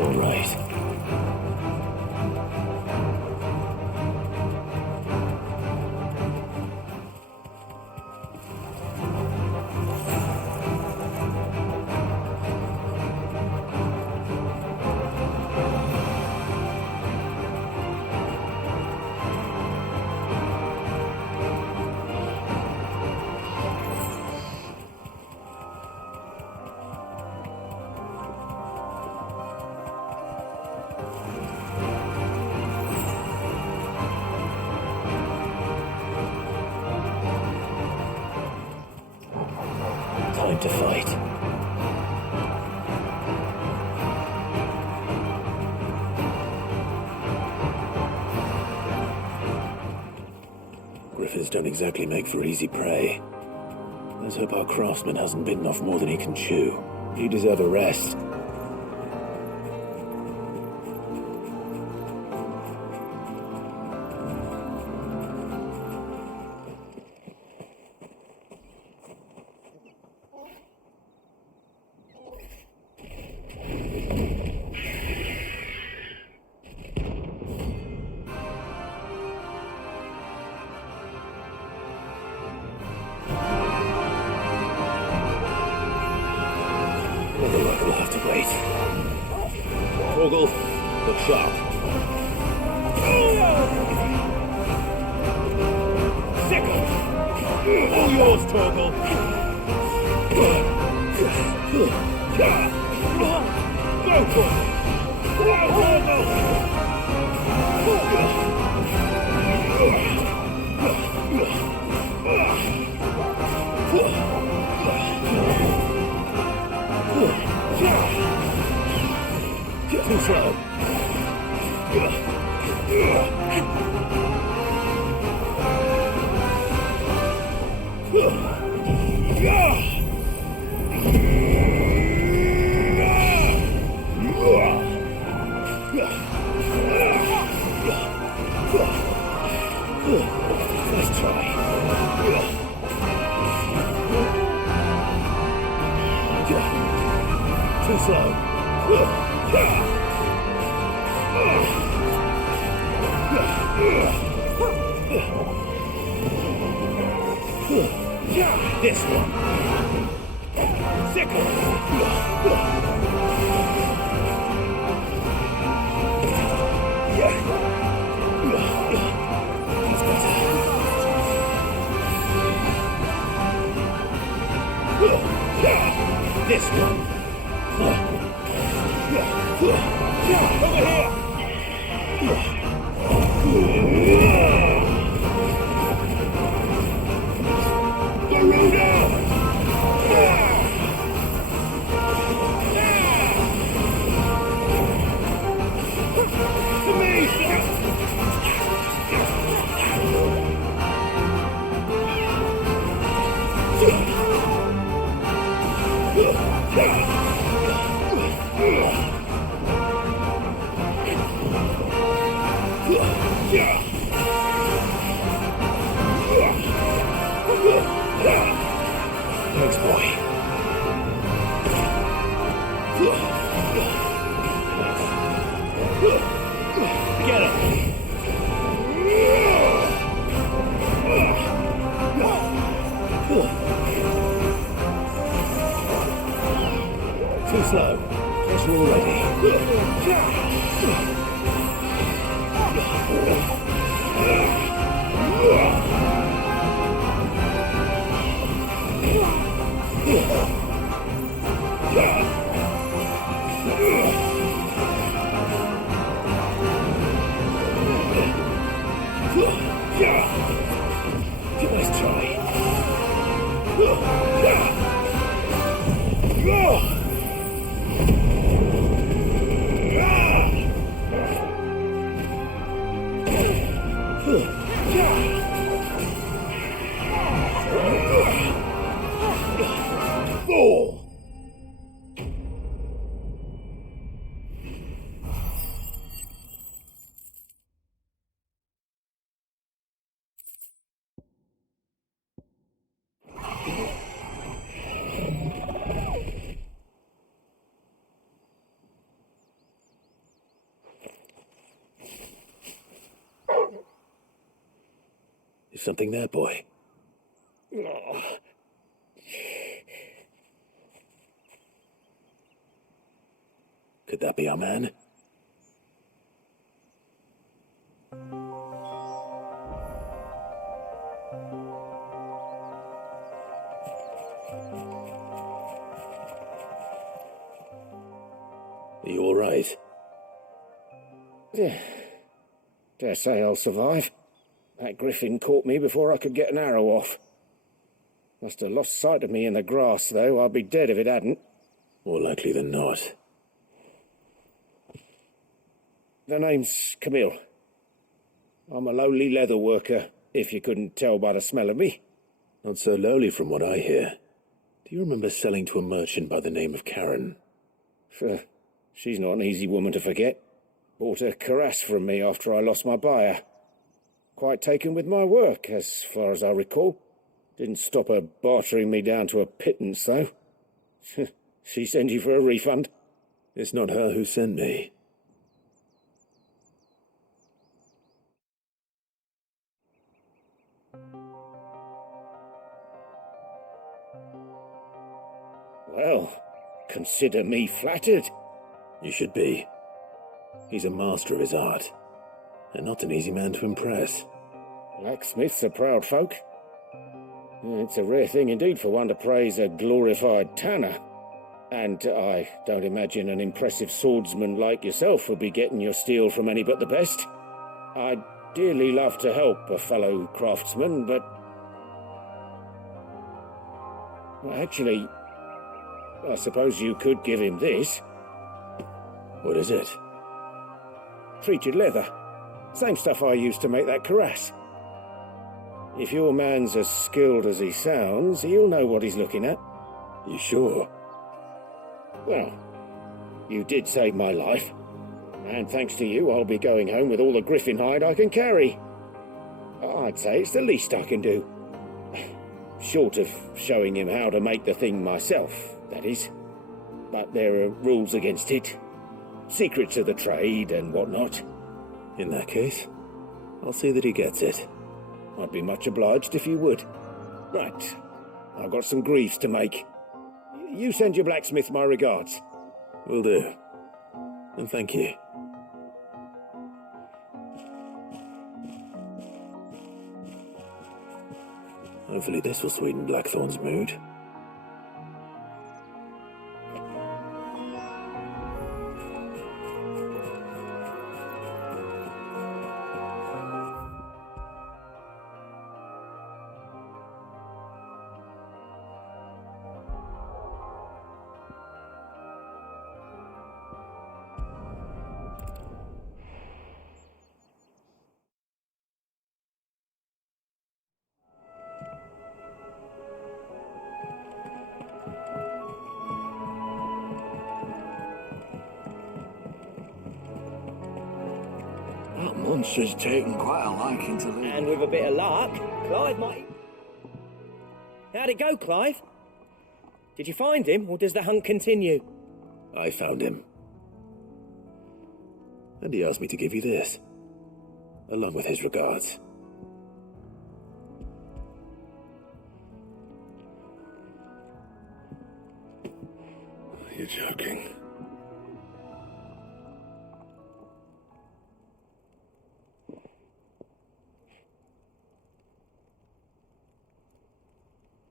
All right. Time to fight. Griffins don't exactly make for easy prey. Let's hope our craftsman hasn't bitten off more than he can chew. You deserve a rest. Other luck will have to wait. Torgal, look sharp. Sickle! All yours, Torgal! Go for it! Too slow. Nice try. Too slow. This one. Sickle. That's better. This one. Over here. Thanks, boy. Get him. Too slow. Pressure already. Nice try. Fool! Is something there, boy? Oh. Could that be our man? Are you all right? Dare say I'll survive. That griffin caught me before I could get an arrow off. Must have lost sight of me in the grass, though. I'd be dead if it hadn't. More likely than not. The name's Camille. I'm a lowly leather worker, if you couldn't tell by the smell of me. Not so lowly from what I hear. Do you remember selling to a merchant by the name of Karen? She's not an easy woman to forget. Bought a cuirass from me after I lost my buyer. Quite taken with my work, as far as I recall. Didn't stop her bartering me down to a pittance, though. She sent you for a refund? It's not her who sent me. Well, consider me flattered. You should be. He's a master of his art, and not an easy man to impress. Blacksmiths are proud folk. It's a rare thing indeed for one to praise a glorified tanner. And I don't imagine an impressive swordsman like yourself would be getting your steel from any but the best. I'd dearly love to help a fellow craftsman, but... Well, actually, I suppose you could give him this. What is it? Treated leather. Same stuff I used to make that cuirass. If your man's as skilled as he sounds, he'll know what he's looking at. You sure? Well, you did save my life. And thanks to you, I'll be going home with all the griffin hide I can carry. I'd say it's the least I can do. Short of showing him how to make the thing myself, that is. But there are rules against it. Secrets of the trade and whatnot. In that case, I'll see that he gets it. I'd be much obliged if you would. Right, I've got some greaves to make. You send your blacksmith my regards. Will do. And thank you. Hopefully this will sweeten Blackthorn's mood. That monster's taken quite a liking to live. And with a bit of luck, Clive might... How'd it go, Clive? Did you find him, or does the hunt continue? I found him. And he asked me to give you this, along with his regards. You're joking.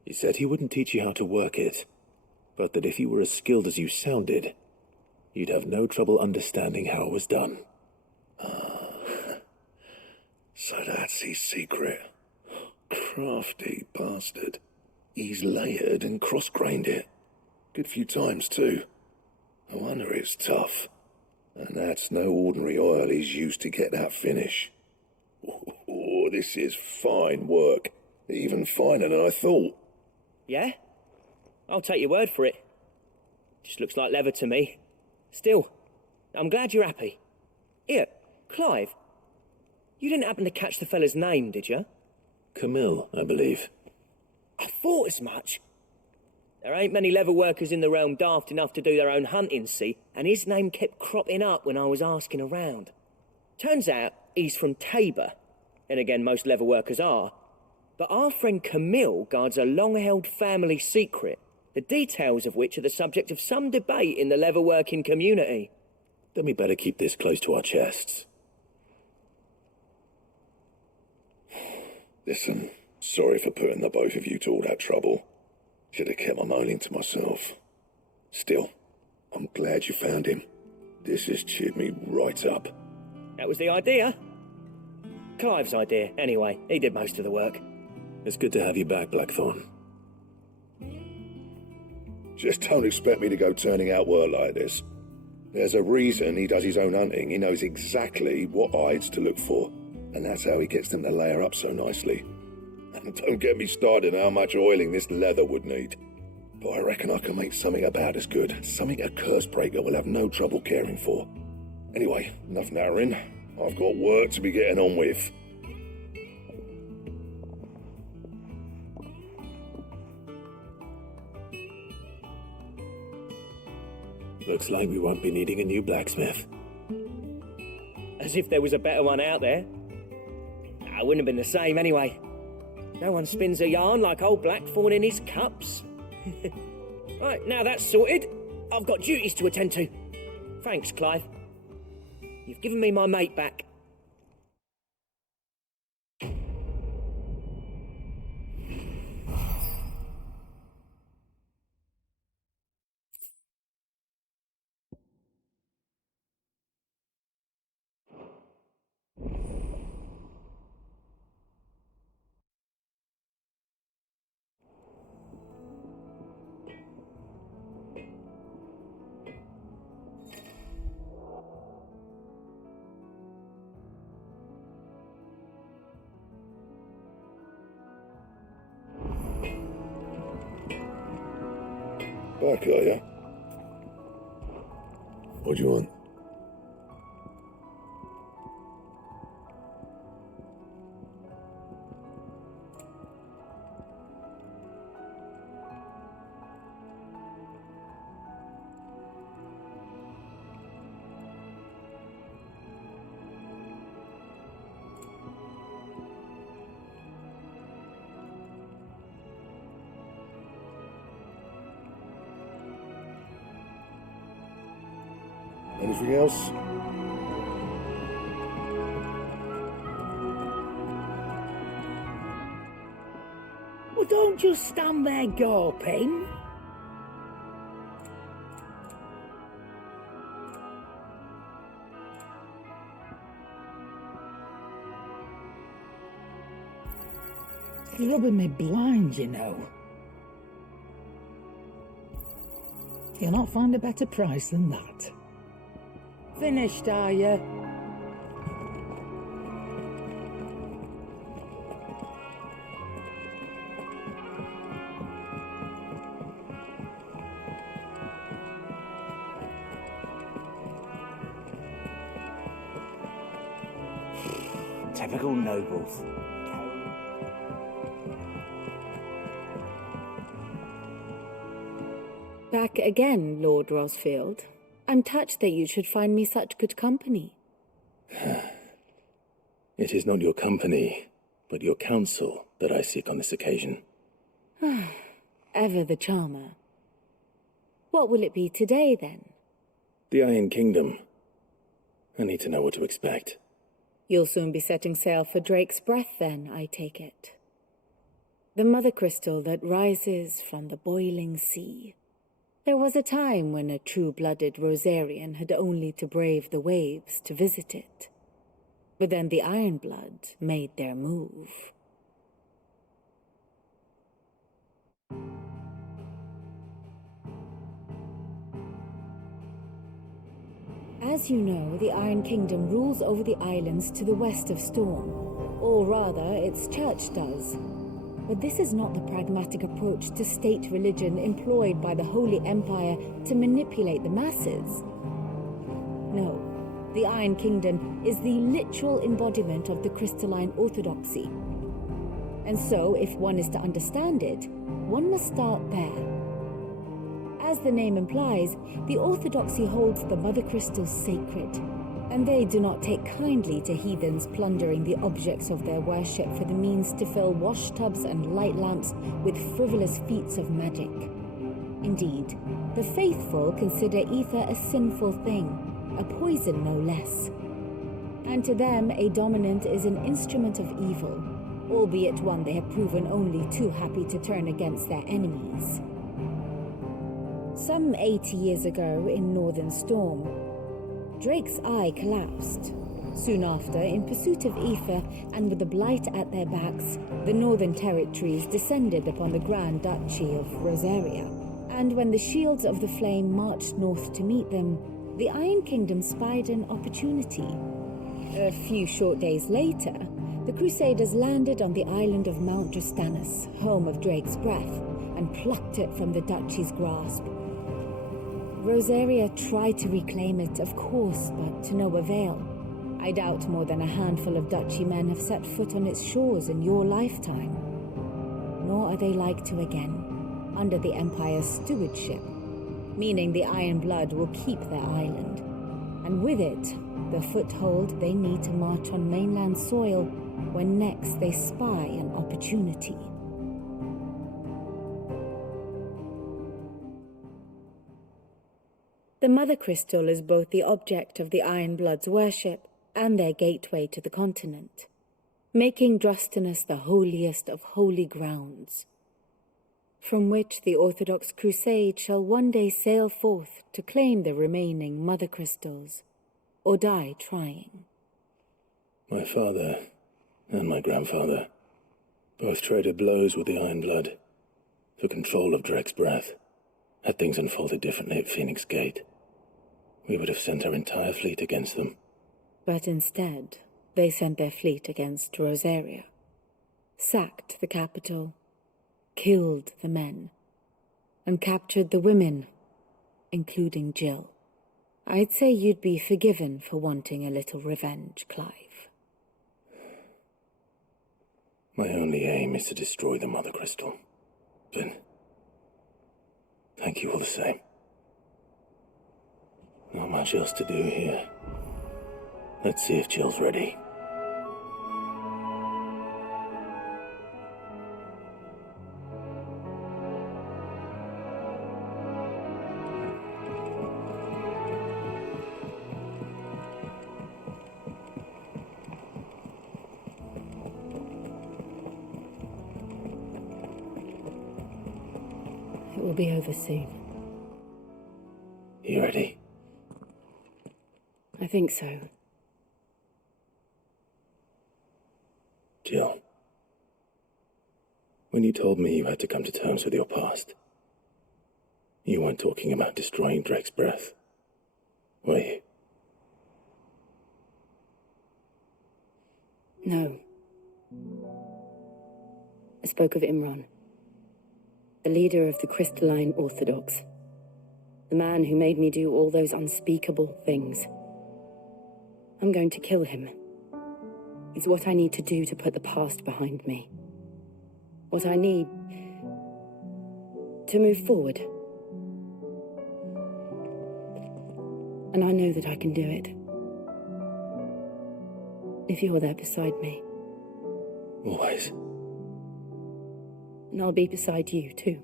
He said he wouldn't teach you how to work it, but that if you were as skilled as you sounded, you'd have no trouble understanding how it was done. So that's his secret. Crafty bastard. He's layered and cross-grained it. Good few times, too. No wonder it's tough. And that's no ordinary oil he's used to get that finish. Oh, this is fine work. Even finer than I thought. Yeah? I'll take your word for it. Just looks like leather to me. Still, I'm glad you're happy. Here, Clive, you didn't happen to catch the fella's name, did you? Camille, I believe. I thought as much. There ain't many leather workers in the realm daft enough to do their own hunting, see, and his name kept cropping up when I was asking around. Turns out he's from Tabor, and again most leather workers are, But our friend Camille guards a long-held family secret, the details of which are the subject of some debate in the leatherworking community. Then we better keep this close to our chests. Listen, sorry for putting the both of you to all that trouble. Should have kept my moaning to myself. Still, I'm glad you found him. This has cheered me right up. That was the idea. Clive's idea, anyway. He did most of the work. It's good to have you back, Blackthorn. Just don't expect me to go turning out work like this. There's a reason he does his own hunting. He knows exactly what hides to look for, and that's how he gets them to layer up so nicely. And don't get me started on how much oiling this leather would need. But I reckon I can make something about as good. Something a Cursebreaker will have no trouble caring for. Anyway, enough narrowing. I've got work to be getting on with. Looks like we won't be needing a new blacksmith. As if there was a better one out there. It wouldn't have been the same anyway. No one spins a yarn like old Blackthorn in his cups. Right, now that's sorted, I've got duties to attend to. Thanks, Clive. You've given me my mate back. Back, are ya? What do you want? Anything else? Well, don't just stand there gawping. You're rubbing me blind, you know. You'll not find a better price than that. Finished, are you? Typical nobles. Back again, Lord Rosfield. I'm touched that you should find me such good company. It is not your company, but your counsel that I seek on this occasion. Ever the charmer. What will it be today, then? The Iron Kingdom. I need to know what to expect. You'll soon be setting sail for Drake's Breath, then, I take it. The mother crystal that rises from the boiling sea. There was a time when a true-blooded Rosarian had only to brave the waves to visit it. But then the Ironblood made their move. As you know, the Iron Kingdom rules over the islands to the west of Storm. Or rather, its church does. But this is not the pragmatic approach to state religion employed by the Holy Empire to manipulate the masses. No, the Iron Kingdom is the literal embodiment of the crystalline orthodoxy. And so, if one is to understand it, one must start there. As the name implies, the orthodoxy holds the Mother Crystal sacred. and they do not take kindly to heathens plundering the objects of their worship for the means to fill washtubs and light lamps with frivolous feats of magic. Indeed, the faithful consider ether a sinful thing, a poison no less. And to them, a dominant is an instrument of evil, albeit one they have proven only too happy to turn against their enemies. Some 80 years ago in Northern Storm, Drake's eye collapsed. Soon after, in pursuit of ether and with the blight at their backs, the Northern Territories descended upon the Grand Duchy of Rosaria. And when the Shields of the Flame marched north to meet them, the Iron Kingdom spied an opportunity. A few short days later, the Crusaders landed on the island of Mount Drastanus, home of Drake's breath, and plucked it from the duchy's grasp. Rosaria tried to reclaim it, of course, but to no avail. I doubt more than a handful of duchy men have set foot on its shores in your lifetime. Nor are they like to again, under the Empire's stewardship, meaning the Iron Blood will keep their island, and with it, the foothold they need to march on mainland soil when next they spy an opportunity. The Mother Crystal is both the object of the Iron Blood's worship and their gateway to the continent, making Drastanus the holiest of holy grounds, from which the Orthodox Crusade shall one day sail forth to claim the remaining Mother Crystals, or die trying. My father and my grandfather both traded blows with the Iron Blood for control of Drake's breath. Had things unfolded differently at Phoenix Gate, we would have sent our entire fleet against them. But instead, they sent their fleet against Rosaria, sacked the capital, killed the men, and captured the women, including Jill. I'd say you'd be forgiven for wanting a little revenge, Clive. My only aim is to destroy the Mother Crystal. But thank you all the same. Not much else to do here. Let's see if Jill's ready. It will be over soon. You ready? I think so. Jill, when you told me you had to come to terms with your past, you weren't talking about destroying Drake's breath, were you? No. I spoke of Imran, the leader of the Crystalline Orthodox, the man who made me do all those unspeakable things. I'm going to kill him. It's what I need to do to put the past behind me. What I need to move forward. And I know that I can do it. If you're there beside me. Always. And I'll be beside you, too.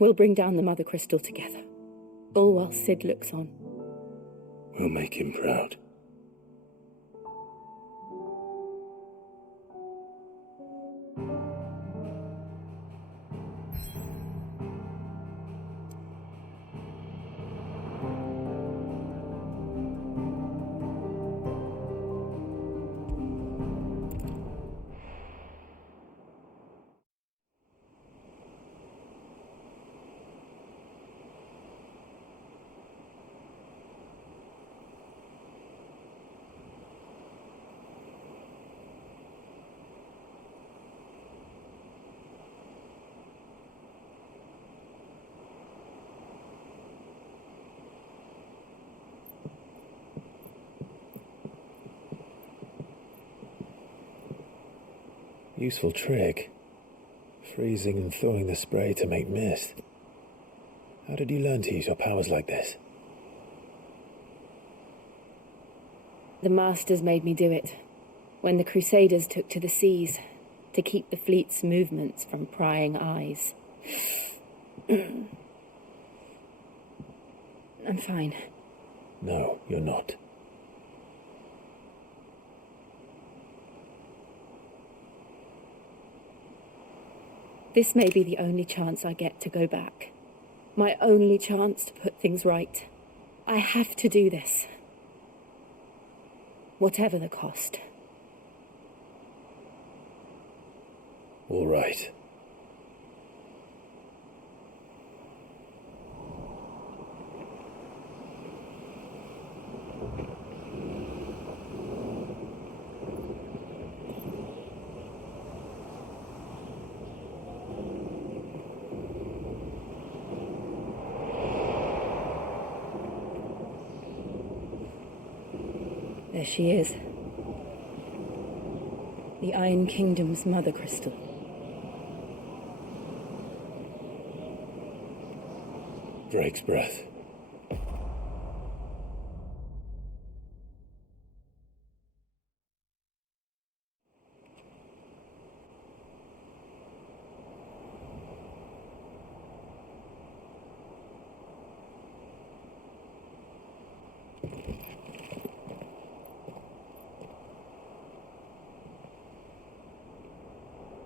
We'll bring down the Mother Crystal together, all while Sid looks on. We'll make him proud. Useful trick. Freezing and thawing the spray to make mist. How did you learn to use your powers like this? The Masters made me do it. When the Crusaders took to the seas, to keep the fleet's movements from prying eyes. I'm fine. No, you're not. This may be the only chance I get to go back. My only chance to put things right. I have to do this. Whatever the cost. All right. There she is. The Iron Kingdom's mother crystal. Drake's breath.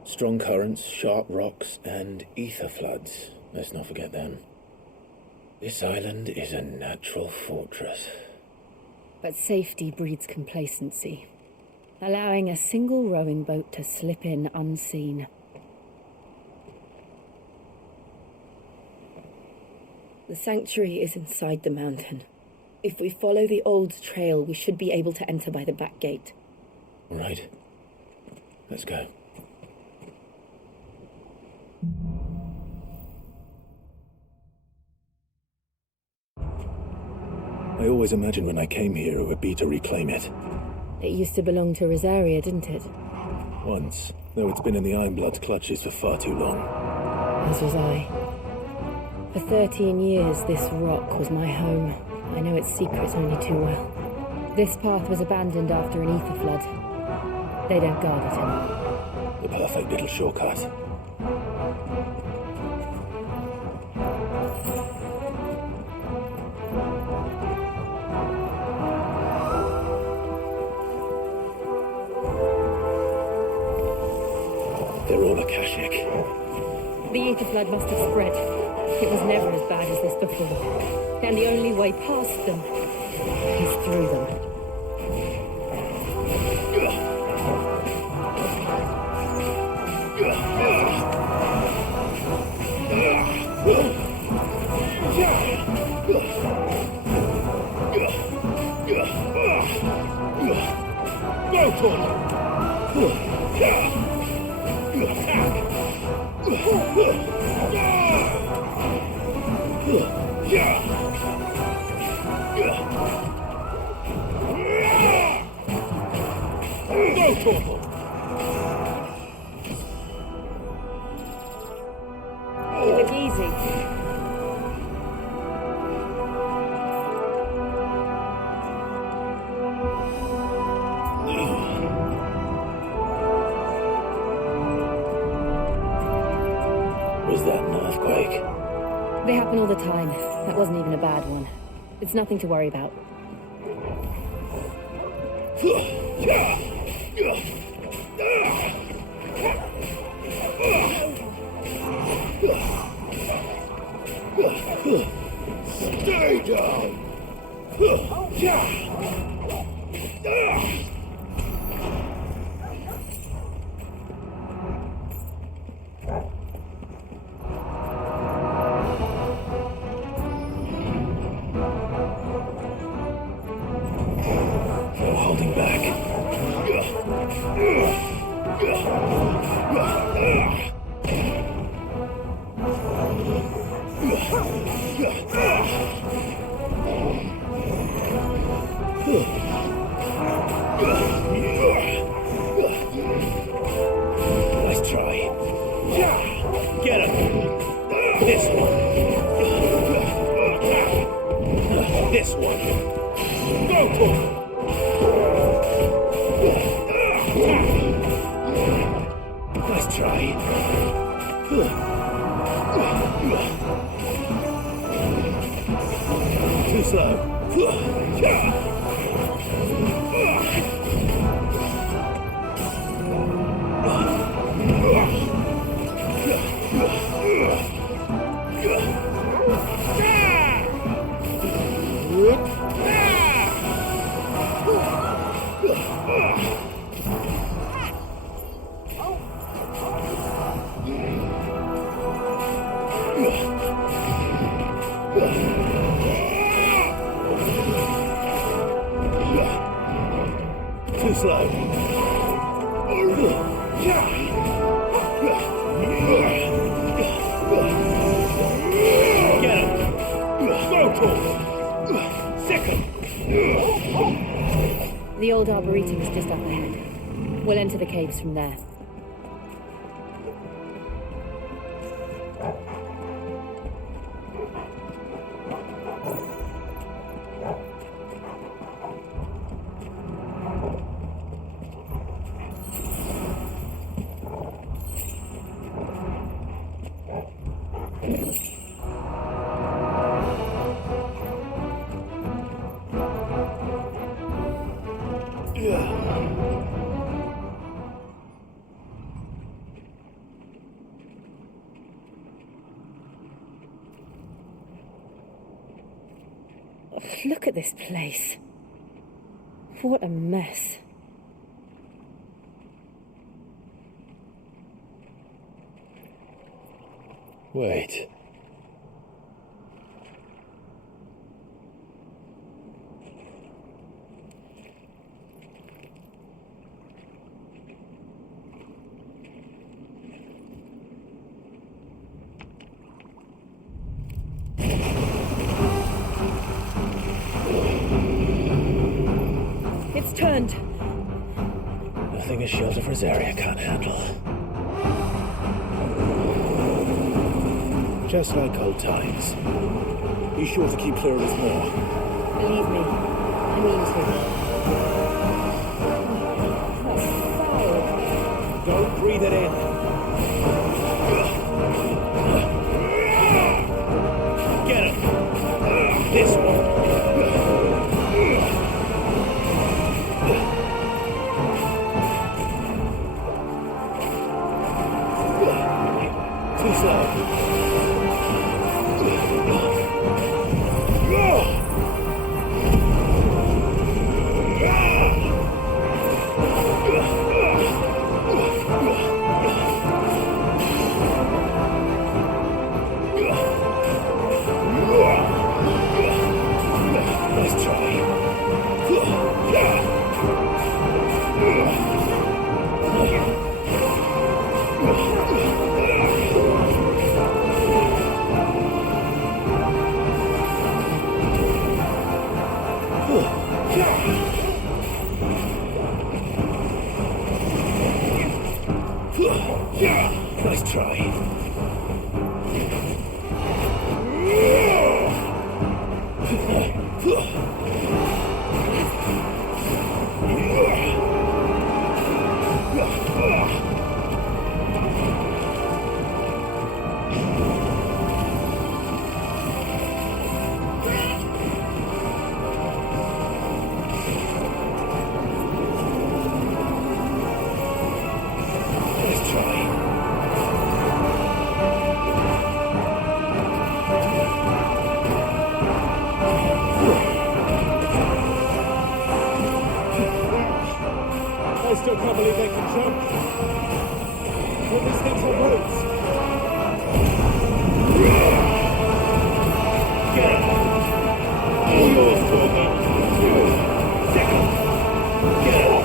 Strong currents, sharp rocks, and ether floods. Let's not forget them. This island is a natural fortress. But safety breeds complacency, allowing a single rowing boat to slip in unseen. The sanctuary is inside the mountain. If we follow the old trail, we should be able to enter by the back gate. All right. Let's go. I always imagined when I came here it would be to reclaim it. It used to belong to Rosaria, didn't it? Once, though it's been in the Ironblood's clutches for far too long. As was I. For 13 years, this rock was my home. I know its secrets only too well. This path was abandoned after an ether flood. They don't guard it anymore. The perfect little shortcut. They're all Akashic. The ether flood must have spread. It was never as bad as this before. And the only way past them is through them. Keep it easy. Was that an earthquake? They happen all the time. That wasn't even a bad one. It's nothing to worry about. Stay down! No holding back. Nice try. Get him! This one. This one. Go for it! Too slow. Too slow. Get him! Total! Second! The old arboretum is just up ahead. We'll enter the caves from there. Look at this place. What a mess. Wait. It's turned. Nothing a shelter for his area can't handle. Just like old times. Be sure to keep clear of his moor. Believe me, I mean to. That's foul. Don't breathe it in. Get him! This one! Too slow. Nice try. Nice try. Nice try. I still can't believe they can jump. All these things have roots. Get it. All yours, Torben. Second. Get it.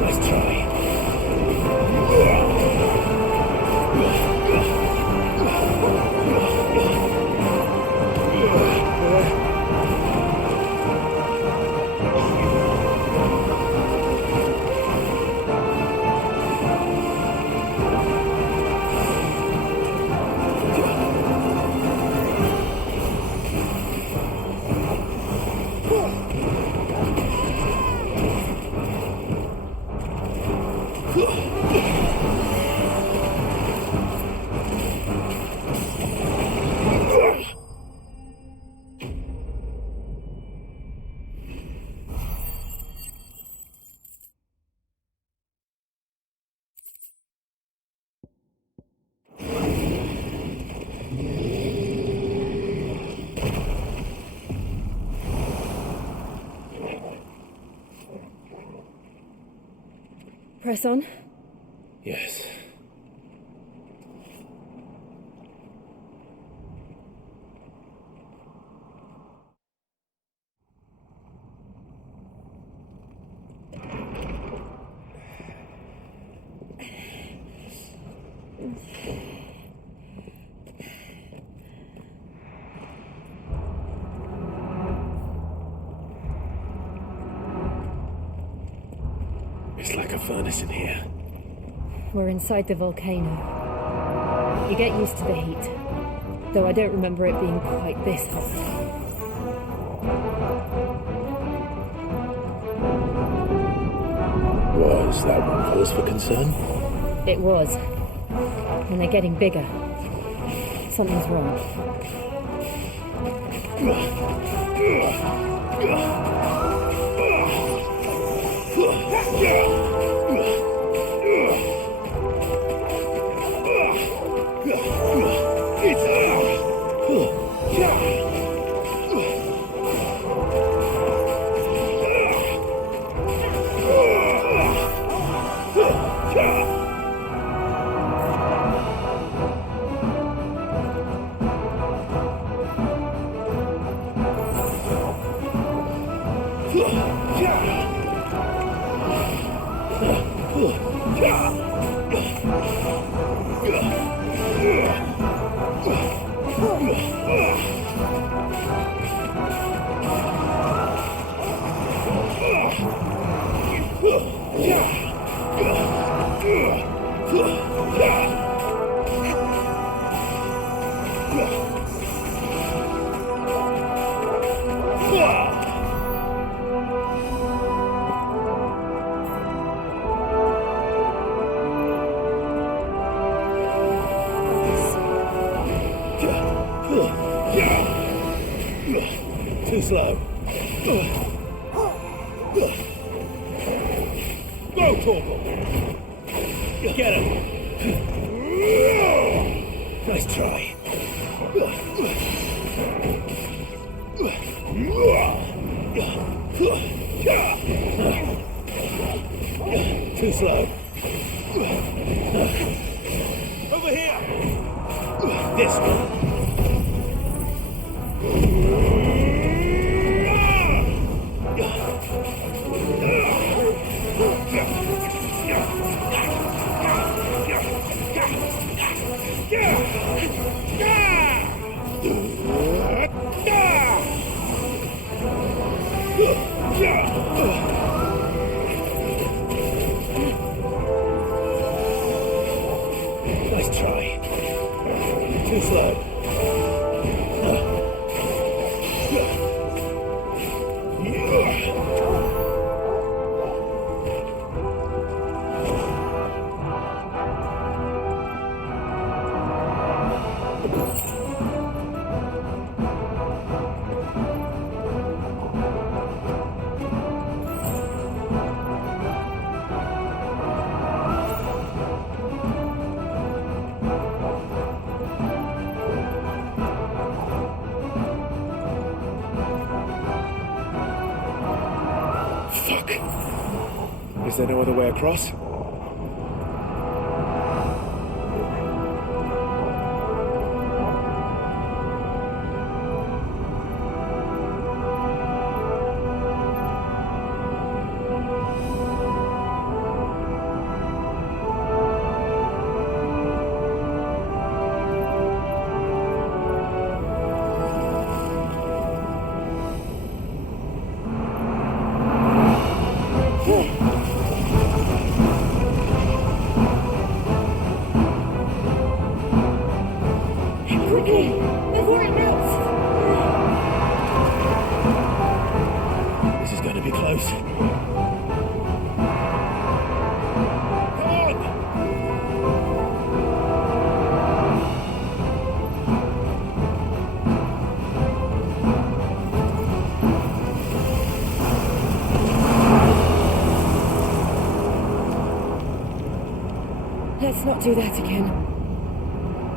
Nice try. Press on. Yes. It's like a furnace in here. We're inside the volcano. You get used to the heat, though I don't remember it being quite this hot. Was that one cause for concern? It was. And they're getting bigger. Something's wrong. Too slow. Go, Torgal! Get him! Nice try. Too slow. Over here! This one. Nice try. Too slow. Fuck. Is there no other way across? close. Let's not do that again.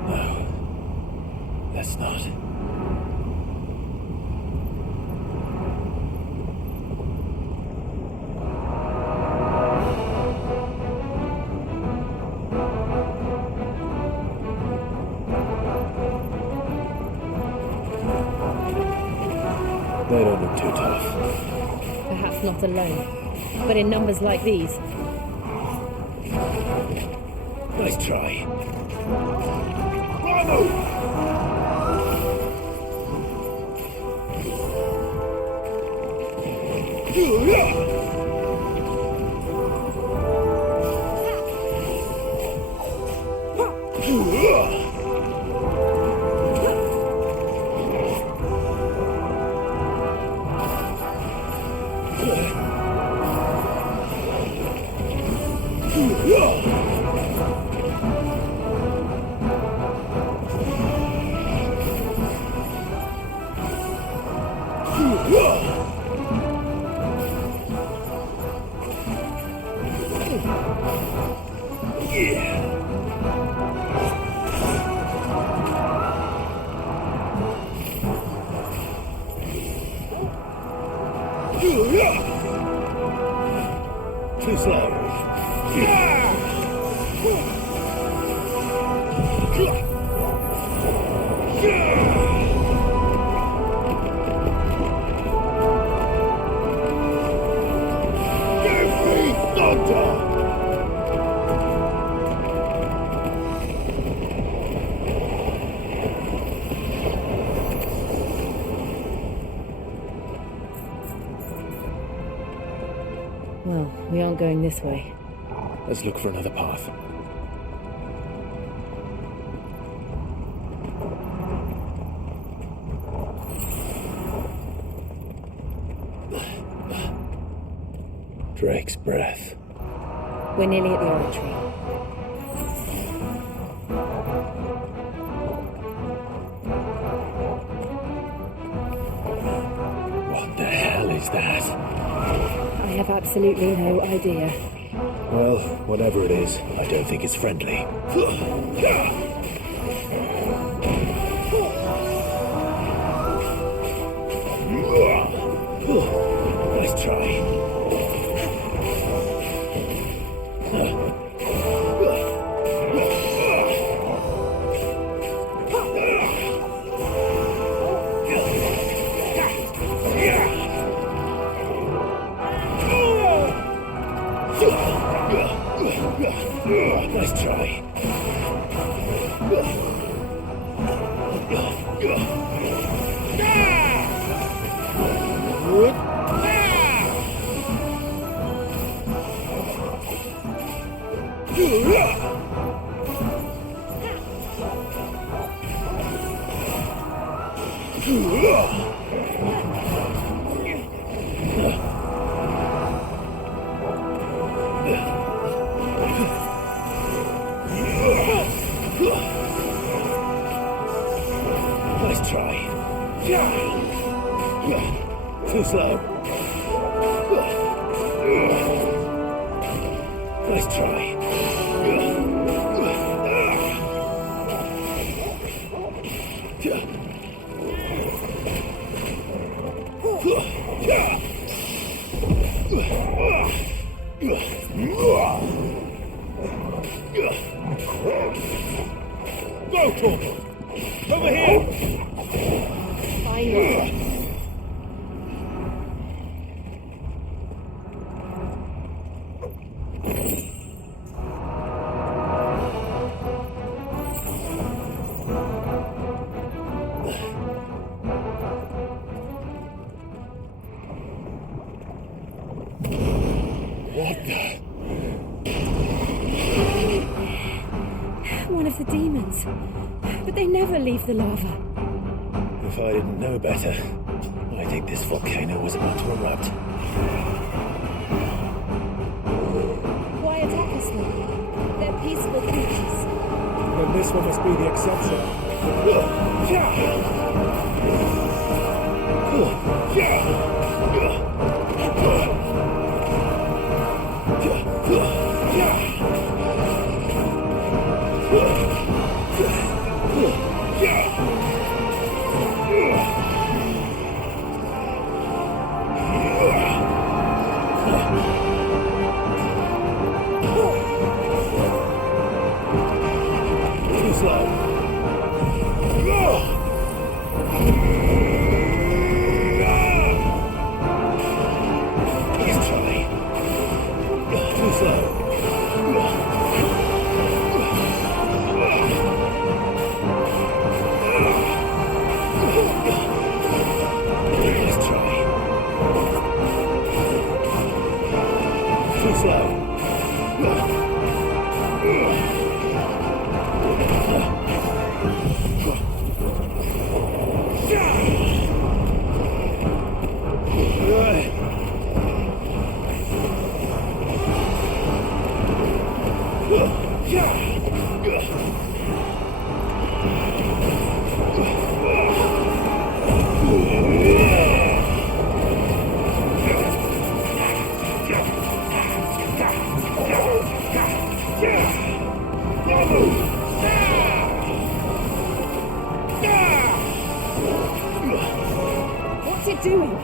No. Let's not. They don't look too tough. Perhaps not alone, but in numbers like these. Nice try. Too slow. Give me thunder! Well, we aren't going this way. Let's look for another path. Drake's breath. We're nearly at the oratory. What the hell is that? I have absolutely no idea. Well, whatever it is, I don't think it's friendly. Nice try. Nice try. Nice try. Too slow. Nice try. Go, Torkel! Over here! Finally. What the? One of the demons. But they never leave the lava. If I didn't know better, I'd think this volcano was about to erupt. Why attack us then? They're peaceful creatures. Then this one must be the exception. Too slow. Let's try. Too slow. Let's try. Too slow. What's it doing?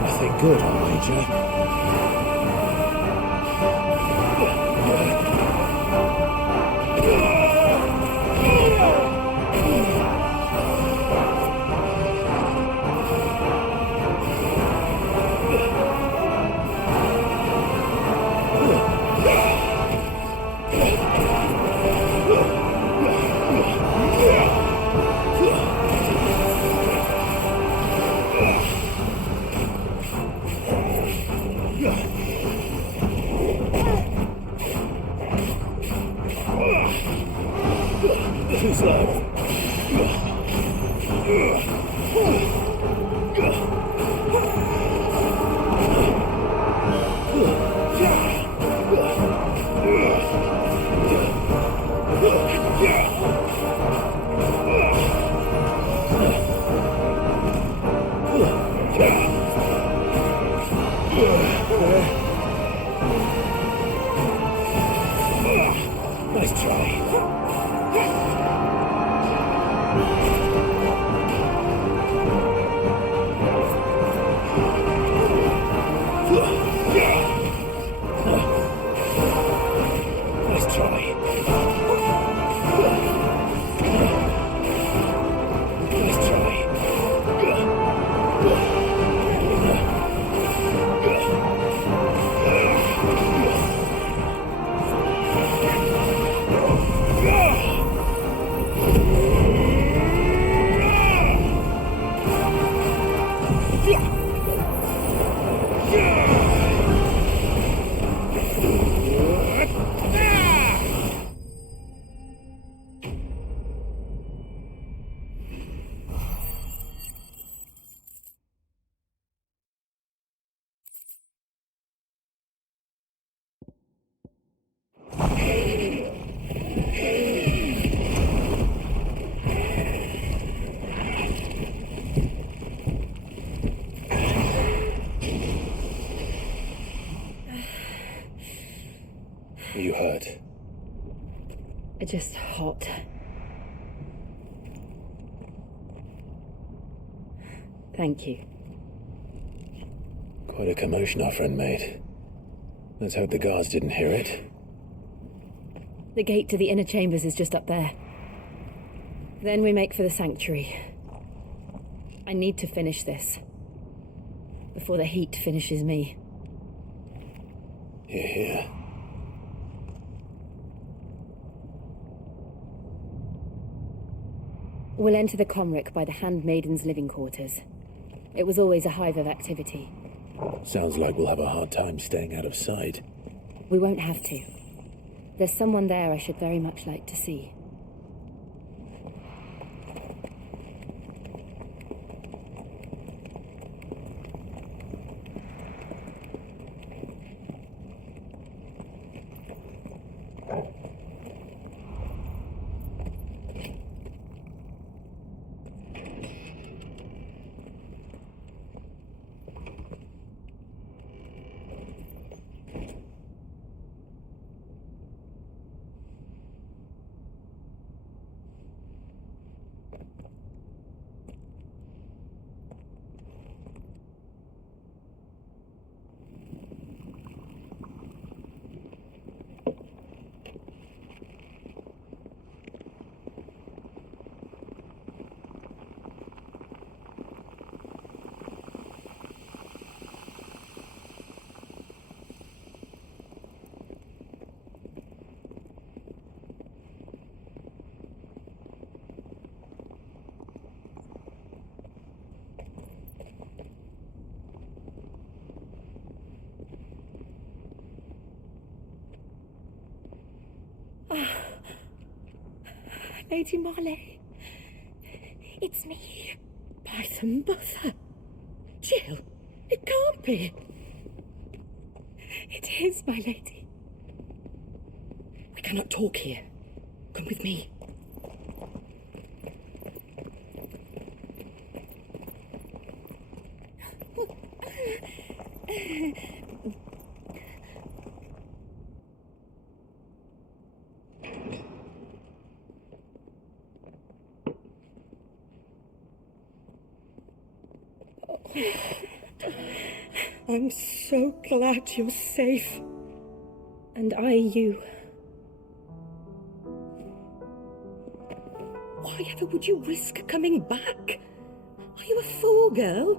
Nothing good, I'll wager. Too slow. Nice try. Nice try. Nice try. Are you hurt? Just hot. Thank you. Quite a commotion our friend made. Let's hope the guards didn't hear it. The gate to the inner chambers is just up there. Then we make for the sanctuary. I need to finish this. Before the heat finishes me. Hear, hear. We'll enter the Comric by the Handmaiden's living quarters. It was always a hive of activity. Sounds like we'll have a hard time staying out of sight. We won't have to. There's someone there I should very much like to see. Lady Marley, it's me. By the mother. Jill, it can't be. It is, my lady. We cannot talk here. Come with me. I'm so glad you're safe. And you. Why ever would you risk coming back? Are you a fool, girl?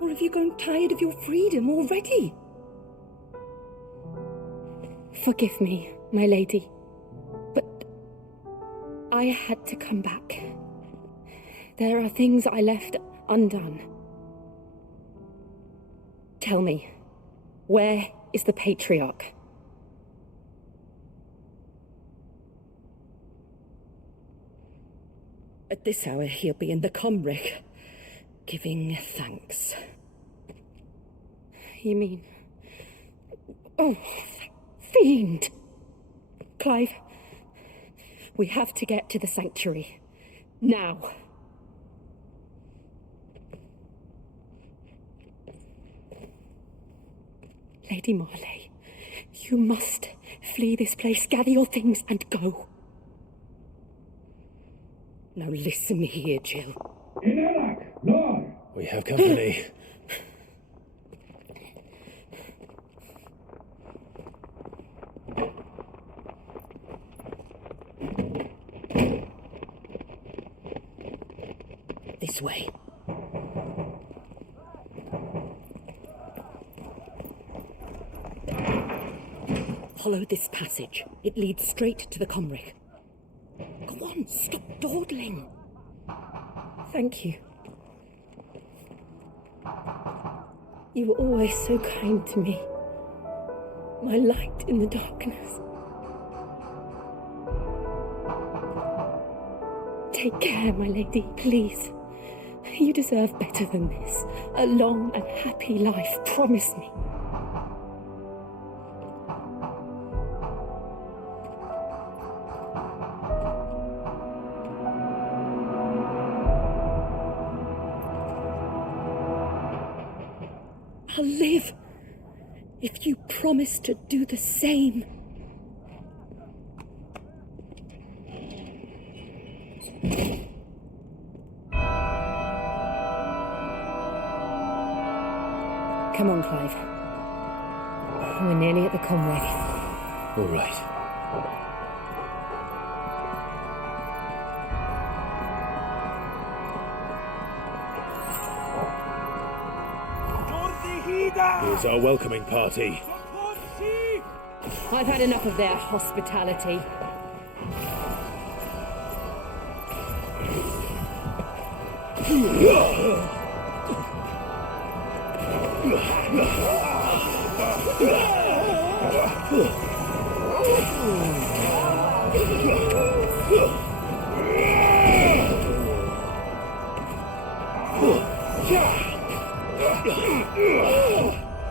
Or have you grown tired of your freedom already? Forgive me, my lady, but I had to come back. There are things I left undone. Tell me, where is the Patriarch? At this hour, he'll be in the Comric, giving thanks. You mean... Oh, fiend! Clive, we have to get to the sanctuary. Now. Lady Marley, you must flee this place, gather your things and go. Now listen here, Jill. We have company. This way. Follow this passage. It leads straight to the Comric. Go on, stop dawdling. Thank you. You were always so kind to me. My light in the darkness. Take care, my lady, please. You deserve better than this. A long and happy life, promise me. I'll live if you promise to do the same. Come on, Clive. We're nearly at the Comric. All right. Here's our welcoming party. I've had enough of their hospitality.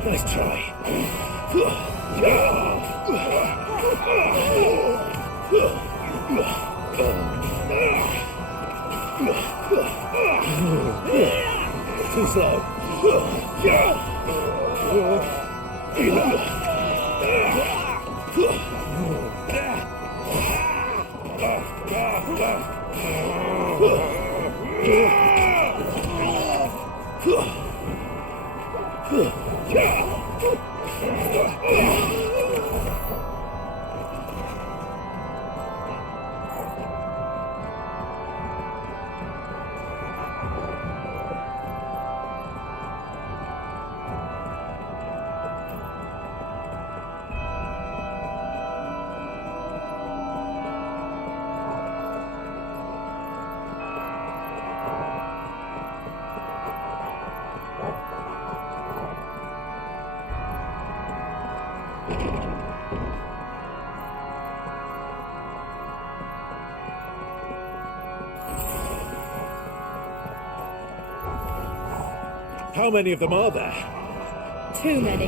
Nice try. Too slow. How many of them are there? Too many.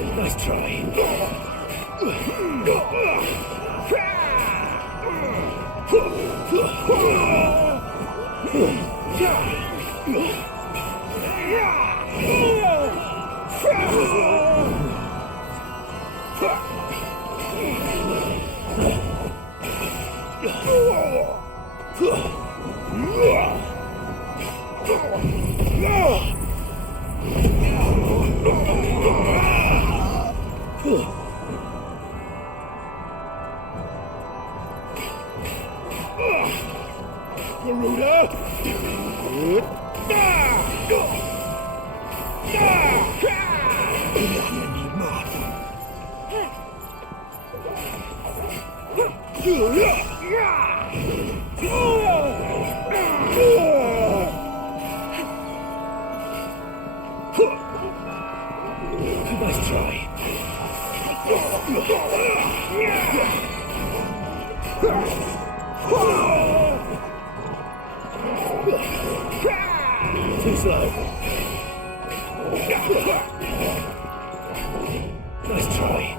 Nice try. Nice try. Too slow. Nice try.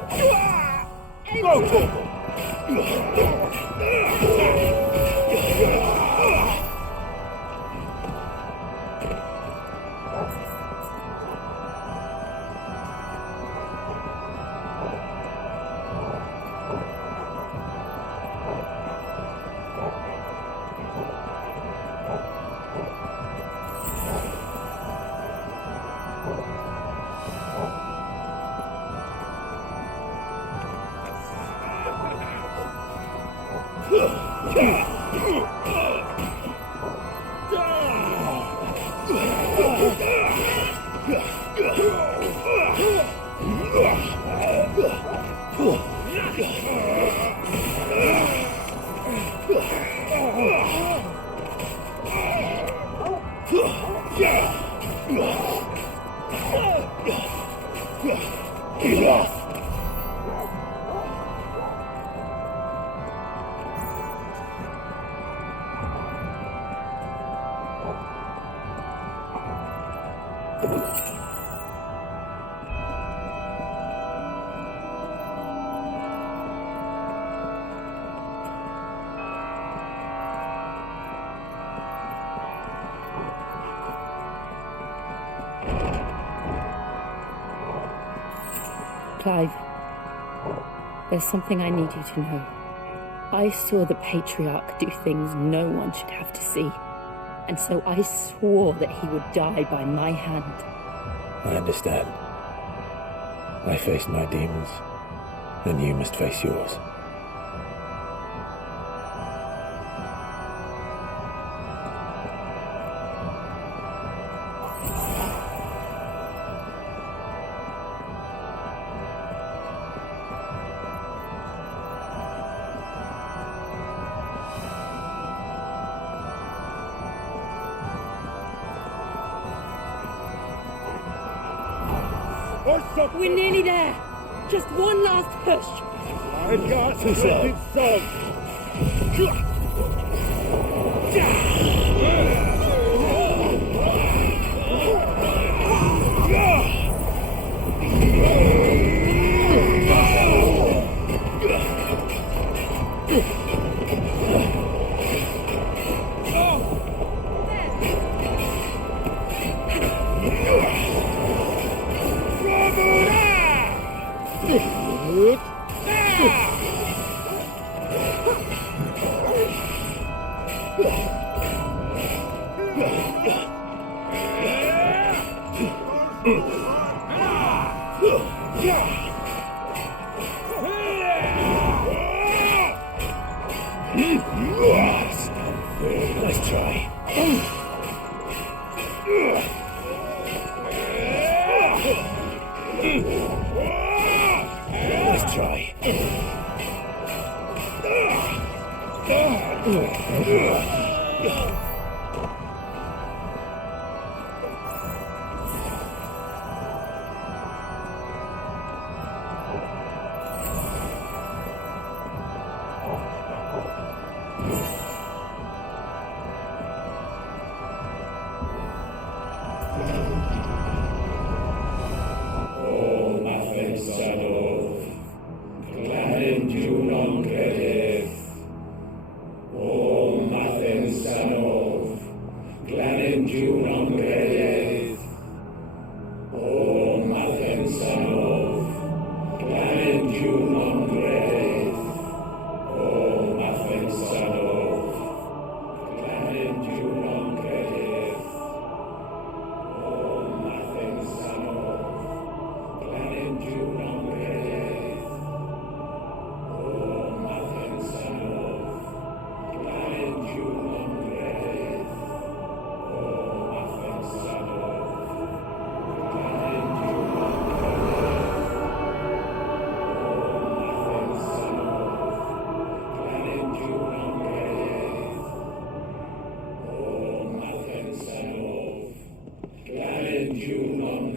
Clive, there's something I need you to know. I saw the Patriarch do things no one should have to see, and so I swore that he would die by my hand. I understand. I faced my demons, and you must face yours. We're nearly there. Just one last push. I've got to say so. Nice try. Nice try. Imran!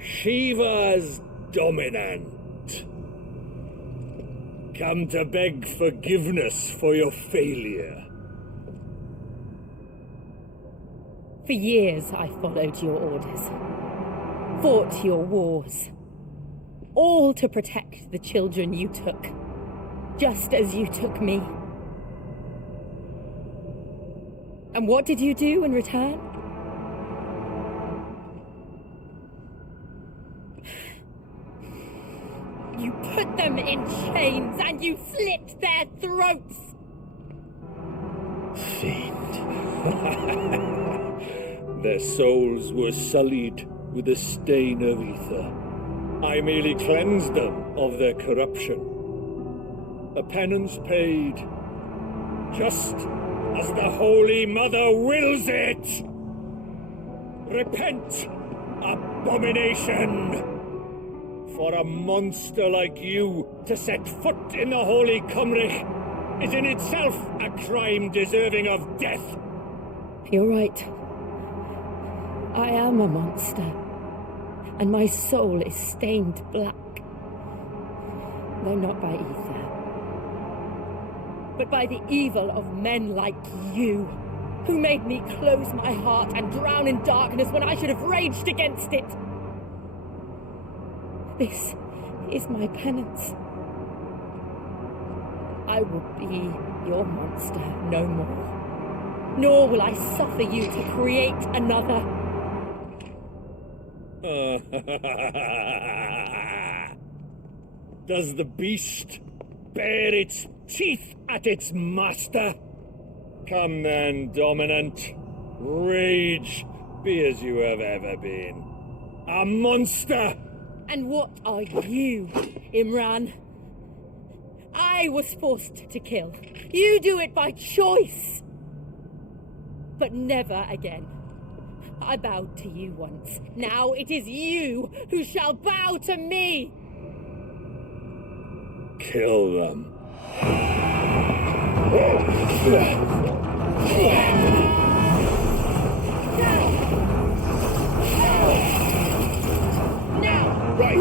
Shiva's dominant. Come to beg forgiveness for your failure. For years I followed your orders, fought your wars, all to protect the children you took, just as you took me. And what did you do in return? You put them in chains and you slit their throats! Fiend. Their souls were sullied with the stain of ether. I merely cleansed them of their corruption. A penance paid, just as the Holy Mother wills it! Repent, abomination! For a monster like you to set foot in the Holy Cymric is in itself a crime deserving of death. You're right. I am a monster, and my soul is stained black. Though not by ether, but by the evil of men like you, who made me close my heart and drown in darkness when I should have raged against it. This is my penance. I will be your monster no more. Nor will I suffer you to create another. Does the beast bare its teeth at its master? Come then, dominant. Rage, be as you have ever been. A monster! And what are you, Imran? I was forced to kill. You do it by choice. But never again. I bowed to you once. Now it is you who shall bow to me! Kill them. Now! Right!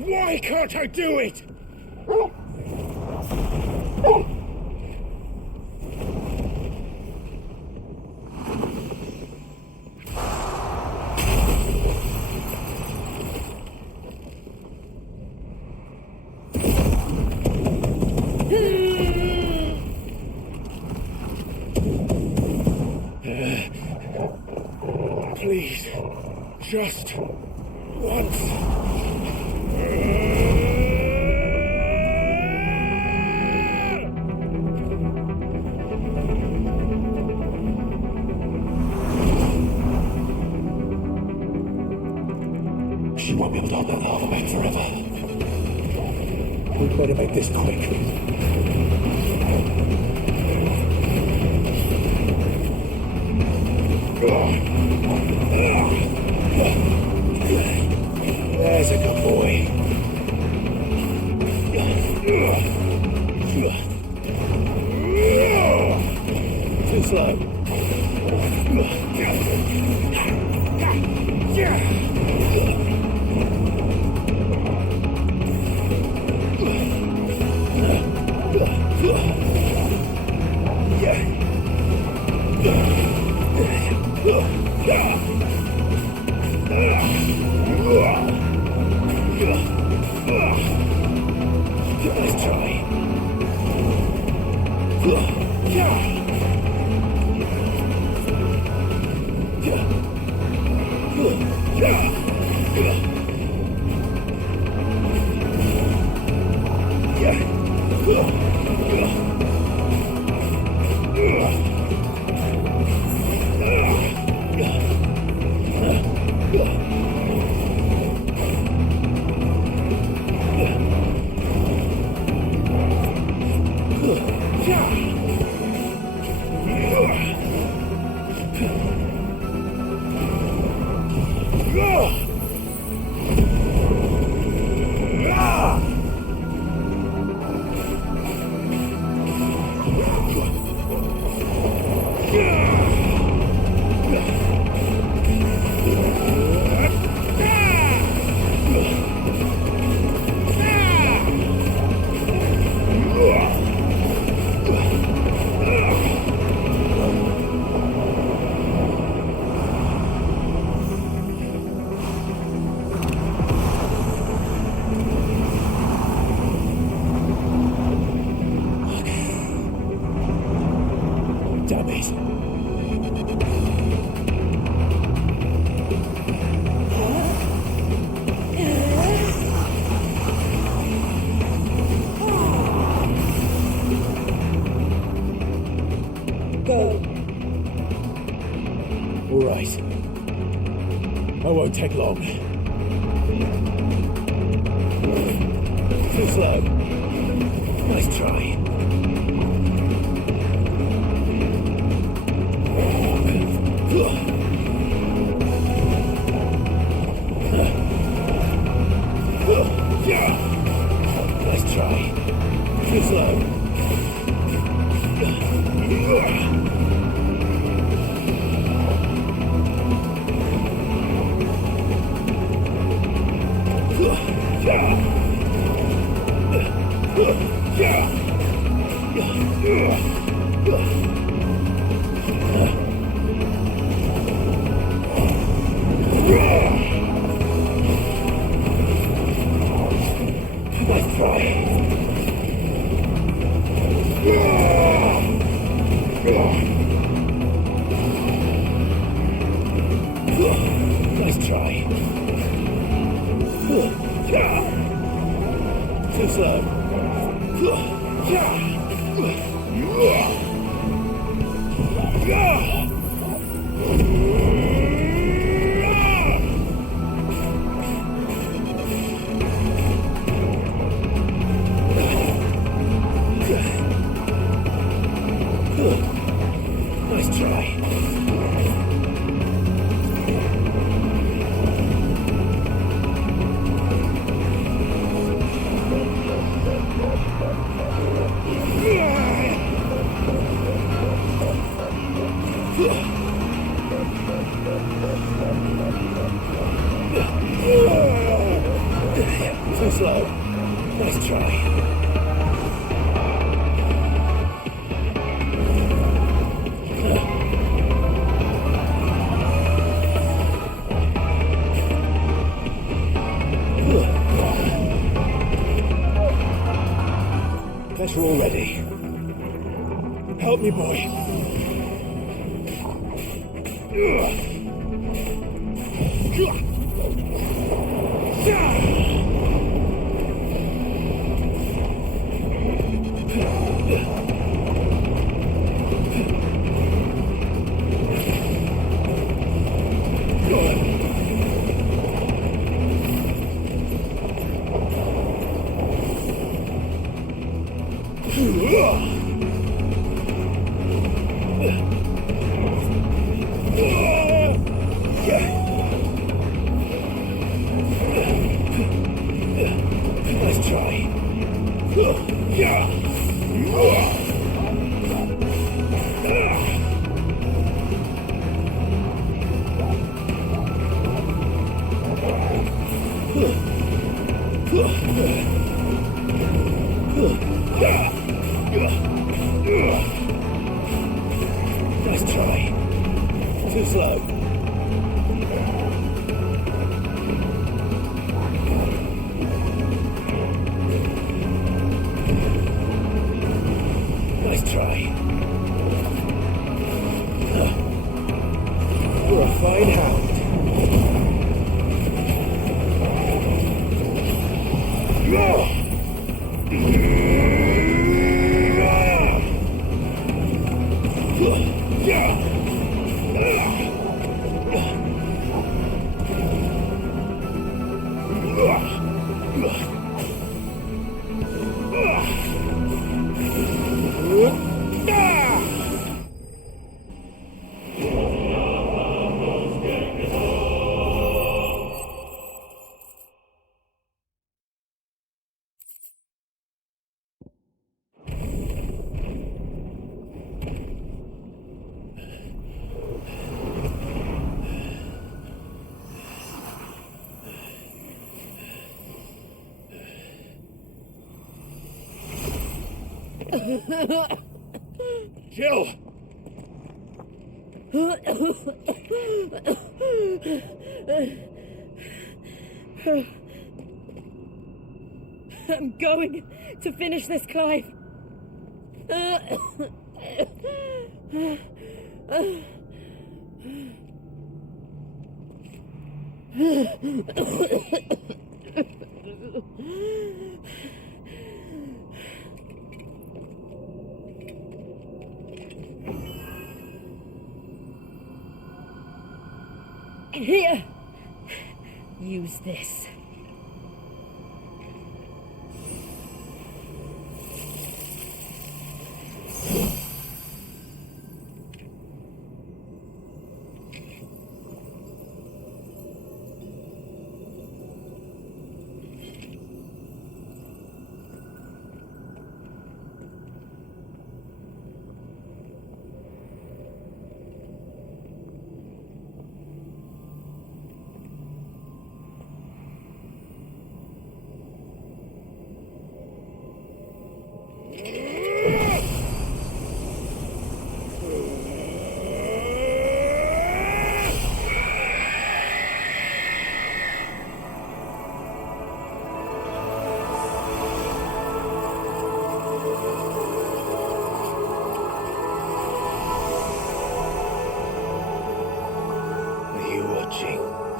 Why can't I do it? Just once. She won't be able to hold that lava back forever. We'd better make this quick. There's a good boy. Too slow. Nice try. Damn it. Go. All right. I won't take long. Too slow. Nice try. Nice try. Too slow. Nice try. Nice try. Too slow. Nice try. Too slow. Nice try. Pressure already. Help me, boy. Ugh. Let's try. Nice try. Too slow. Nice try. You're a fine hound. Jill! I'm going to finish this, Clive. Here, use this.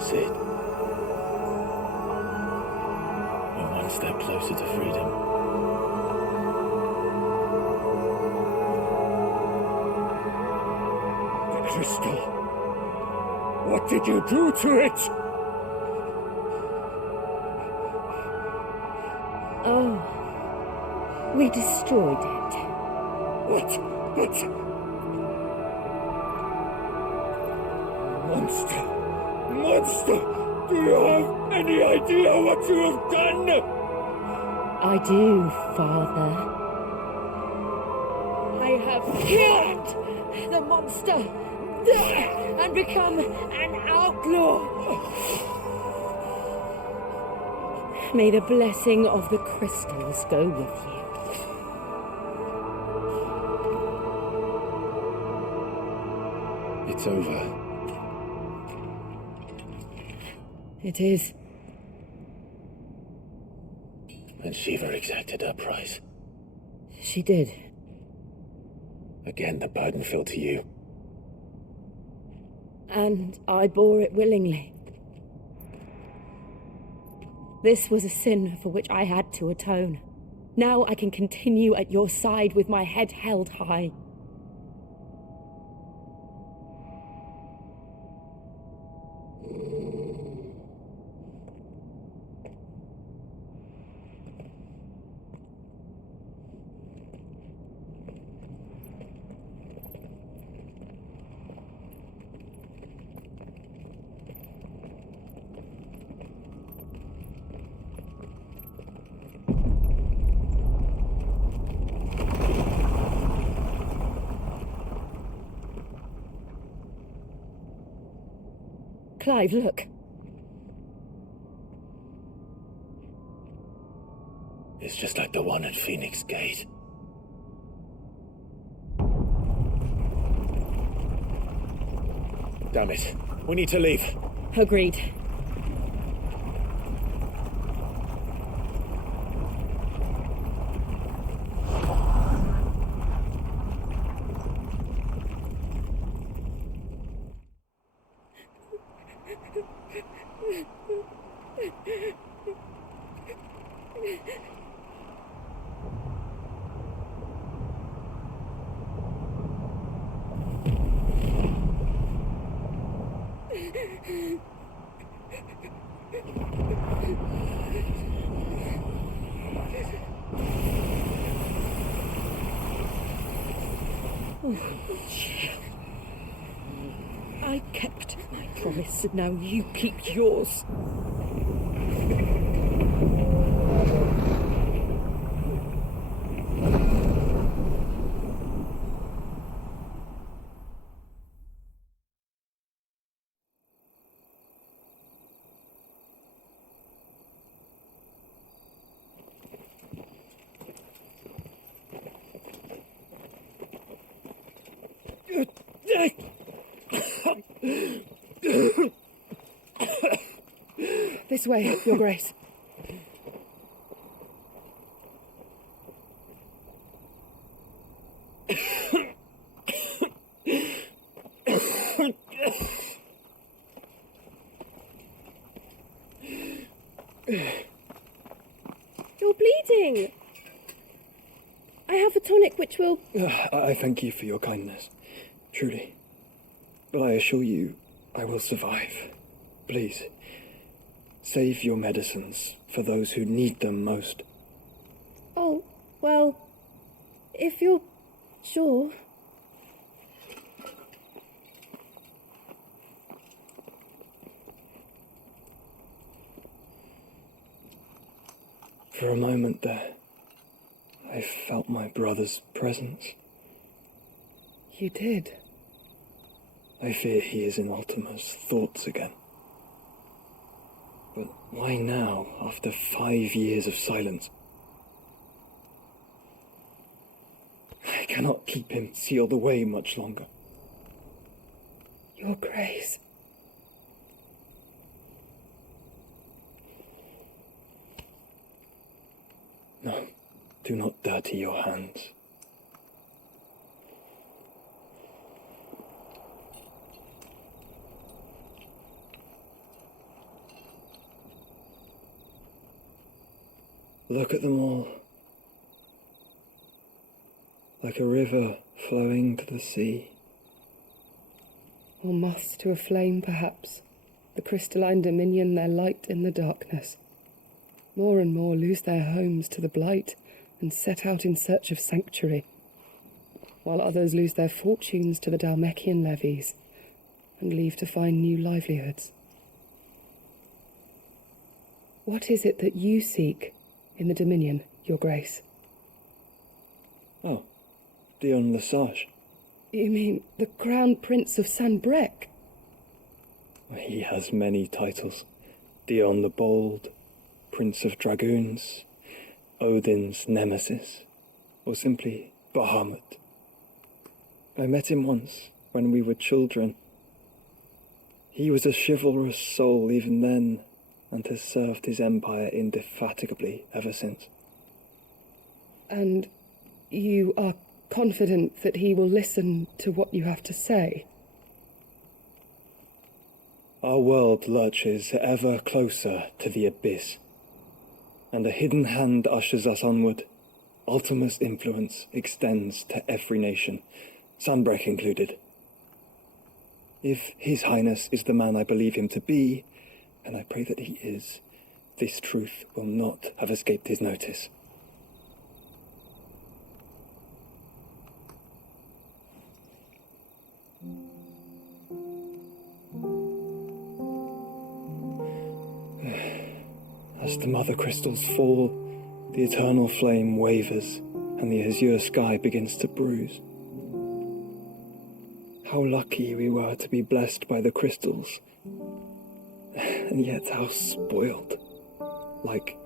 Sid. We're one step closer to freedom. The crystal. What did you do to it? Oh, we destroyed it. What? Monster! Do you have any idea what you have done? I do, Father. I have killed the monster and become an outlaw. May the blessing of the crystals go with you. It's over. It is. And Shiva exacted her price. She did. Again, the burden fell to you. And I bore it willingly. This was a sin for which I had to atone. Now I can continue at your side with my head held high. Clive, look. It's just like the one at Phoenix Gate. Damn it. We need to leave. Agreed. I kept my promise, and now you keep yours. This way, Your Grace. You're bleeding. I have a tonic which will... I thank you for your kindness, truly. But I assure you, I will survive. Please, save your medicines for those who need them most. Oh, well, if you're sure... For a moment there, I felt my brother's presence. You did? I fear he is in Ultima's thoughts again. But why now, after 5 years of silence? I cannot keep him sealed away much longer. Your Grace. No, do not dirty your hands. Look at them all. Like a river flowing to the sea. Or moths to a flame, perhaps. The crystalline dominion their light in the darkness. More and more lose their homes to the blight and set out in search of sanctuary, while others lose their fortunes to the Dalmekian levies and leave to find new livelihoods. What is it that you seek in the Dominion, Your Grace? Oh, Dion Lesage. You mean the Crown Prince of Sanbrec? He has many titles. Dion the Bold, Prince of Dragoons, Odin's Nemesis, or simply Bahamut. I met him once, when we were children. He was a chivalrous soul even then, and has served his empire indefatigably ever since. And you are confident that he will listen to what you have to say? Our world lurches ever closer to the abyss. and a hidden hand ushers us onward. Ultima's influence extends to every nation, Sunbreck included. If His Highness is the man I believe him to be, and I pray that he is, this truth will not have escaped his notice. As the mother crystals fall, the eternal flame wavers, and the azure sky begins to bruise. How lucky we were to be blessed by the crystals, and yet how spoiled. Like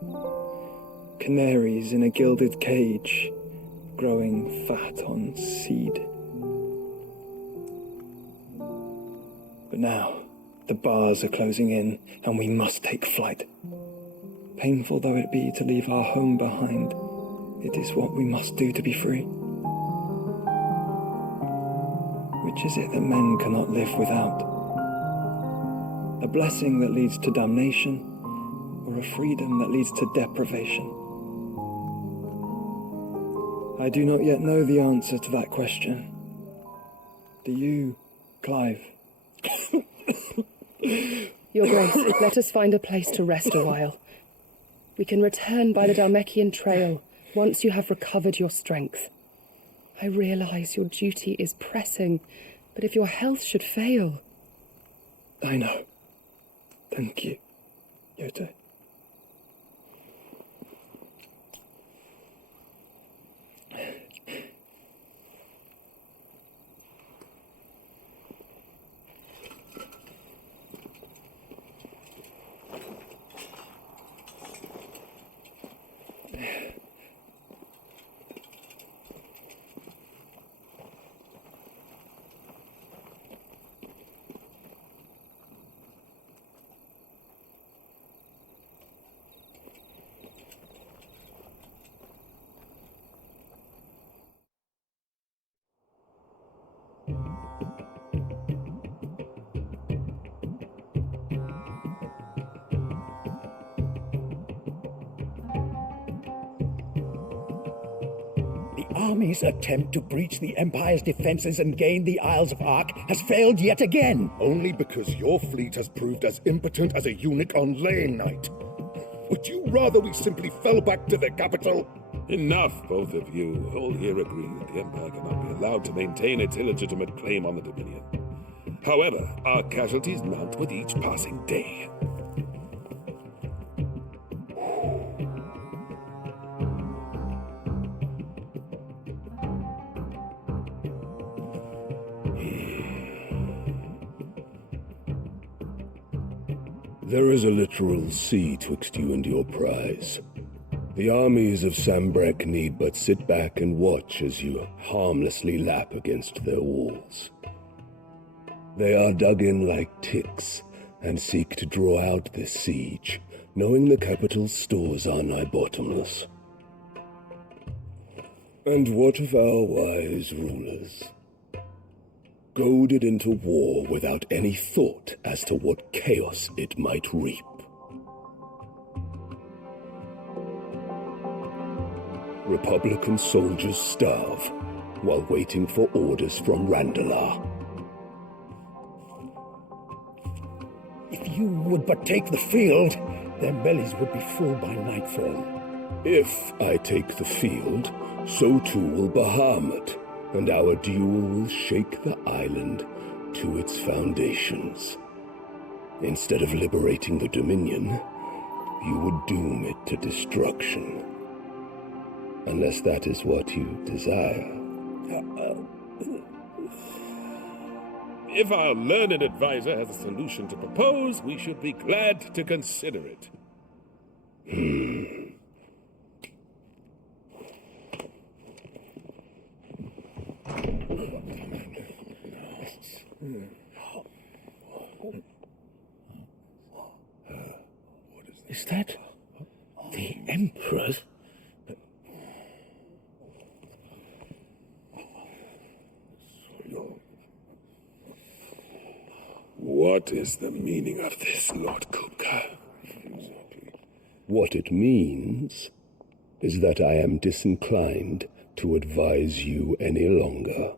canaries in a gilded cage, growing fat on seed. But now, the bars are closing in, and we must take flight. Painful though it be to leave our home behind, it is what we must do to be free. Which is it that men cannot live without? A blessing that leads to damnation, or a freedom that leads to deprivation? I do not yet know the answer to that question. Do you, Clive? Your Grace, let us find a place to rest a while. We can return by the Dalmekian trail once you have recovered your strength. I realize your duty is pressing, but if your health should fail... I know. Thank you, Yote. Army's attempt to breach the Empire's defenses and gain the Isles of Ark has failed yet again. Only because your fleet has proved as impotent as a eunuch on laying night. Would you rather we simply fell back to the capital? Enough, both of you. All here agree that the Empire cannot be allowed to maintain its illegitimate claim on the Dominion. However, our casualties mount with each passing day. There is a literal sea twixt you and your prize. The armies of Sambrek need but sit back and watch as you harmlessly lap against their walls. They are dug in like ticks and seek to draw out this siege, knowing the capital's stores are nigh bottomless. And what of our wise rulers? Goaded into war without any thought as to what chaos it might reap. Republican soldiers starve while waiting for orders from Randalar. If you would but take the field, their bellies would be full by nightfall. If I take the field, so too will Bahamut, and our duel will shake the island to its foundations. Instead of liberating the Dominion, you would doom it to destruction. Unless that is what you desire. If our learned advisor has a solution to propose, we should be glad to consider it. Is that the Emperor? What is the meaning of this, Lord Kupka? What it means is that I am disinclined to advise you any longer.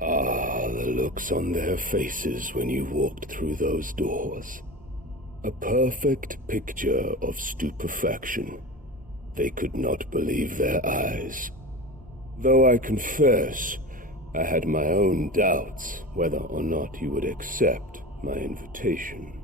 Ah, the looks on their faces when you walked through those doors. A perfect picture of stupefaction. They could not believe their eyes. Though I confess, I had my own doubts whether or not you would accept my invitation.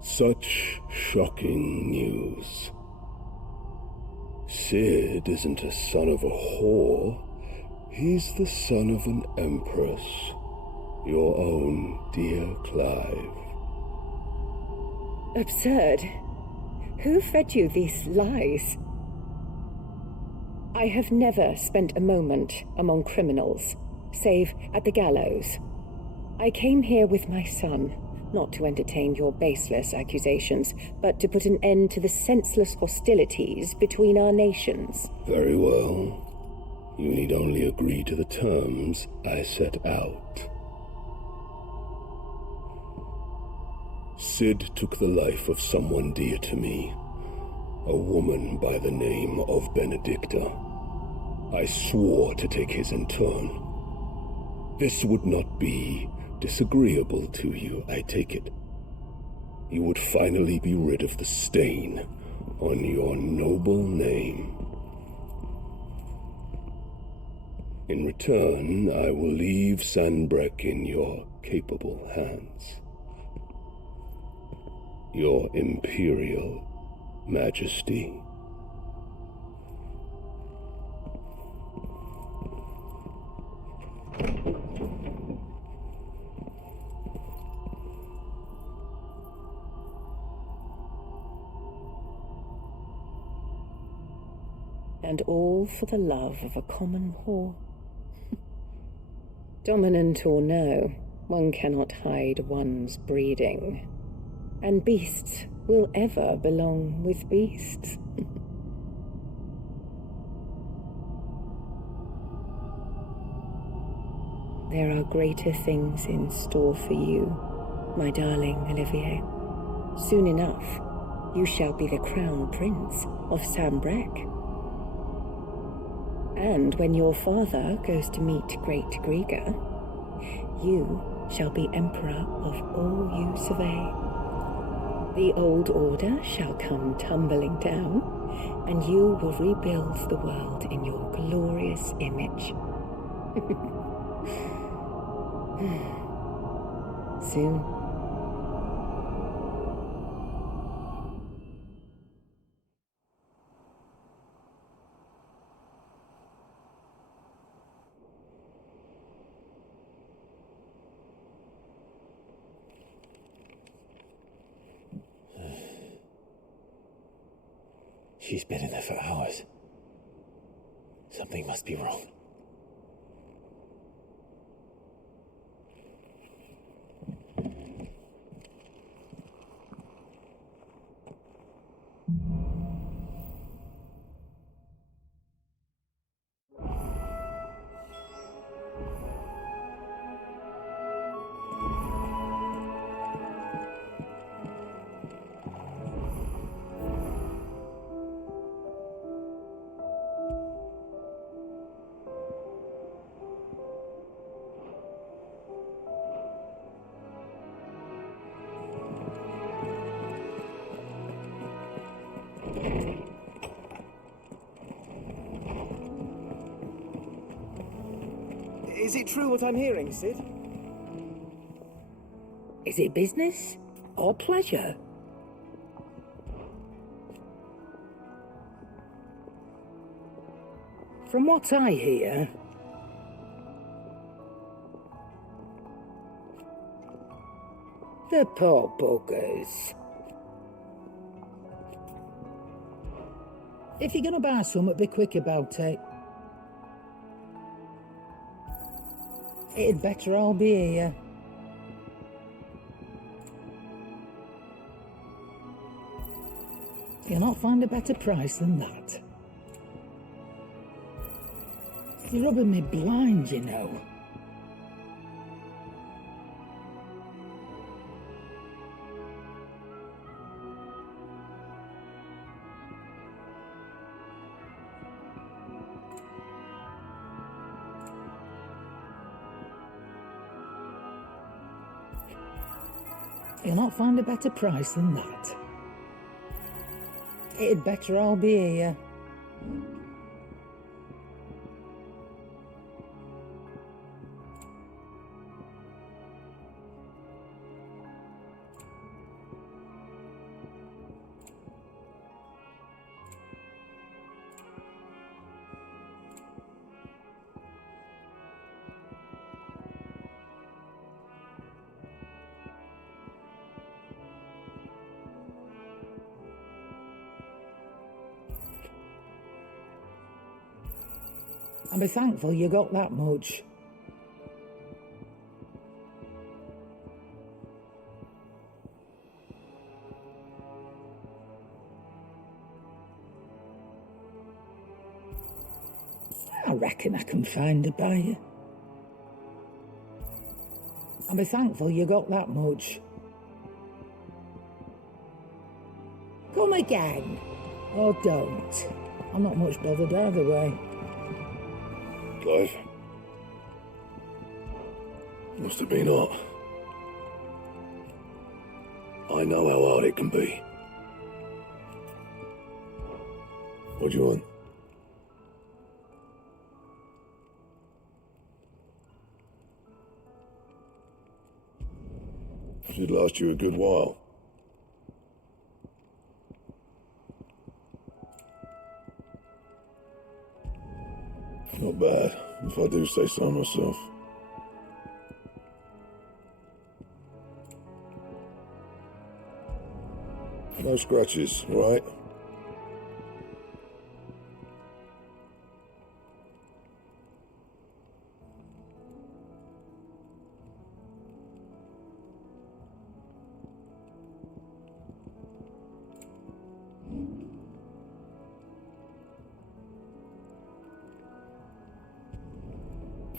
Such shocking news. Sid isn't a son of a whore. He's the son of an empress. Your own dear Clive. Absurd. Who fed you these lies? I have never spent a moment among criminals, save at the gallows. I came here with my son, not to entertain your baseless accusations, but to put an end to the senseless hostilities between our nations. Very well. You need only agree to the terms I set out. Sid took the life of someone dear to me, a woman by the name of Benedicta. I swore to take his in turn. This would not be disagreeable to you, I take it. You would finally be rid of the stain on your noble name. In return, I will leave Sanbreque in your capable hands. Your Imperial Majesty. And all for the love of a common whore. Dominant or no, one cannot hide one's breeding. And beasts will ever belong with beasts. There are greater things in store for you, my darling Olivier. Soon enough, you shall be the crown prince of Sanbreque. And when your father goes to meet great Griga, you shall be emperor of all you survey. The old order shall come tumbling down, and you will rebuild the world in your glorious image. Soon. She's been in there for hours. Something must be wrong. Is it true what I'm hearing, Sid? Is it business or pleasure? From what I hear, the poor buggers. If you're gonna buy something, be quick about it. It'd better all be here. You'll not find a better price than that. It's rubbing me blind, you know. You'll not find a better price than that. It'd better all be here. And be thankful you got that much. I reckon I can find a buyer. And be thankful you got that much. Come again. Or don't. I'm not much bothered either way. Clive? Must have been hot. I know how hard it can be. What do you want? Should last you a good while. Not bad, if I do say so myself. No scratches, right?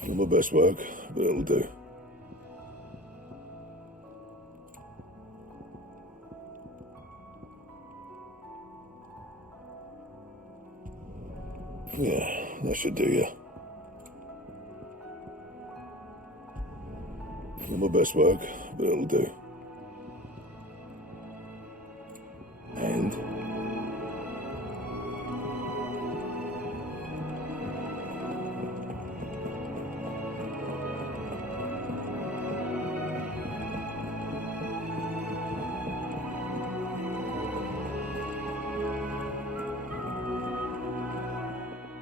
Not my best work, but it'll do. Yeah, that should do you. Not my best work, but it'll do. And?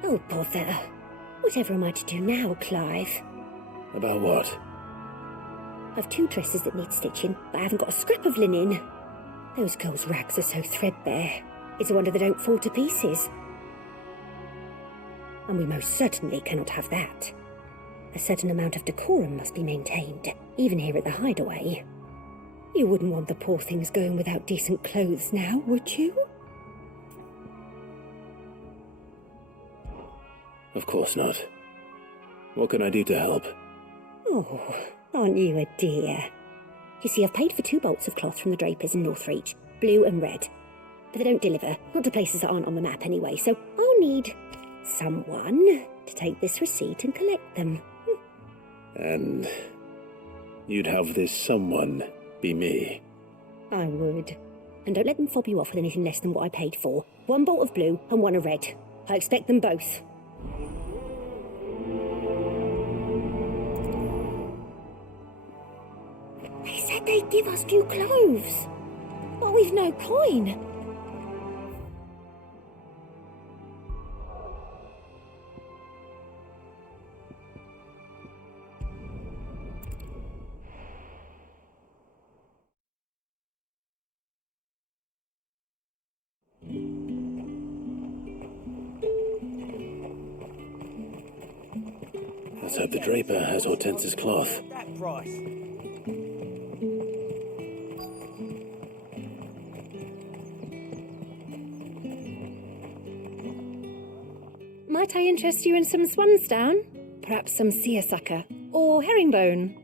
Oh, bother. Whatever am I to do now, Clive? About what? I've 2 dresses that need stitching, but I haven't got a scrap of linen. Those girls' rags are so threadbare. It's a wonder they don't fall to pieces. And we most certainly cannot have that. A certain amount of decorum must be maintained, even here at the hideaway. You wouldn't want the poor things going without decent clothes now, would you? Of course not. What can I do to help? Oh, aren't you a dear? You see, I've paid for 2 bolts of cloth from the drapers in Northreach, blue and red. But they don't deliver, not to places that aren't on the map anyway, so I'll need someone to take this receipt and collect them. And you'd have this someone be me? I would. And don't let them fob you off with anything less than what I paid for. 1 bolt of blue and 1 of red. I expect them both. They said they'd give us new clothes. But we've no coin. Let's hope the draper has Hortense's cloth. That price. Might I interest you in some swansdown? Perhaps some seersucker or herringbone?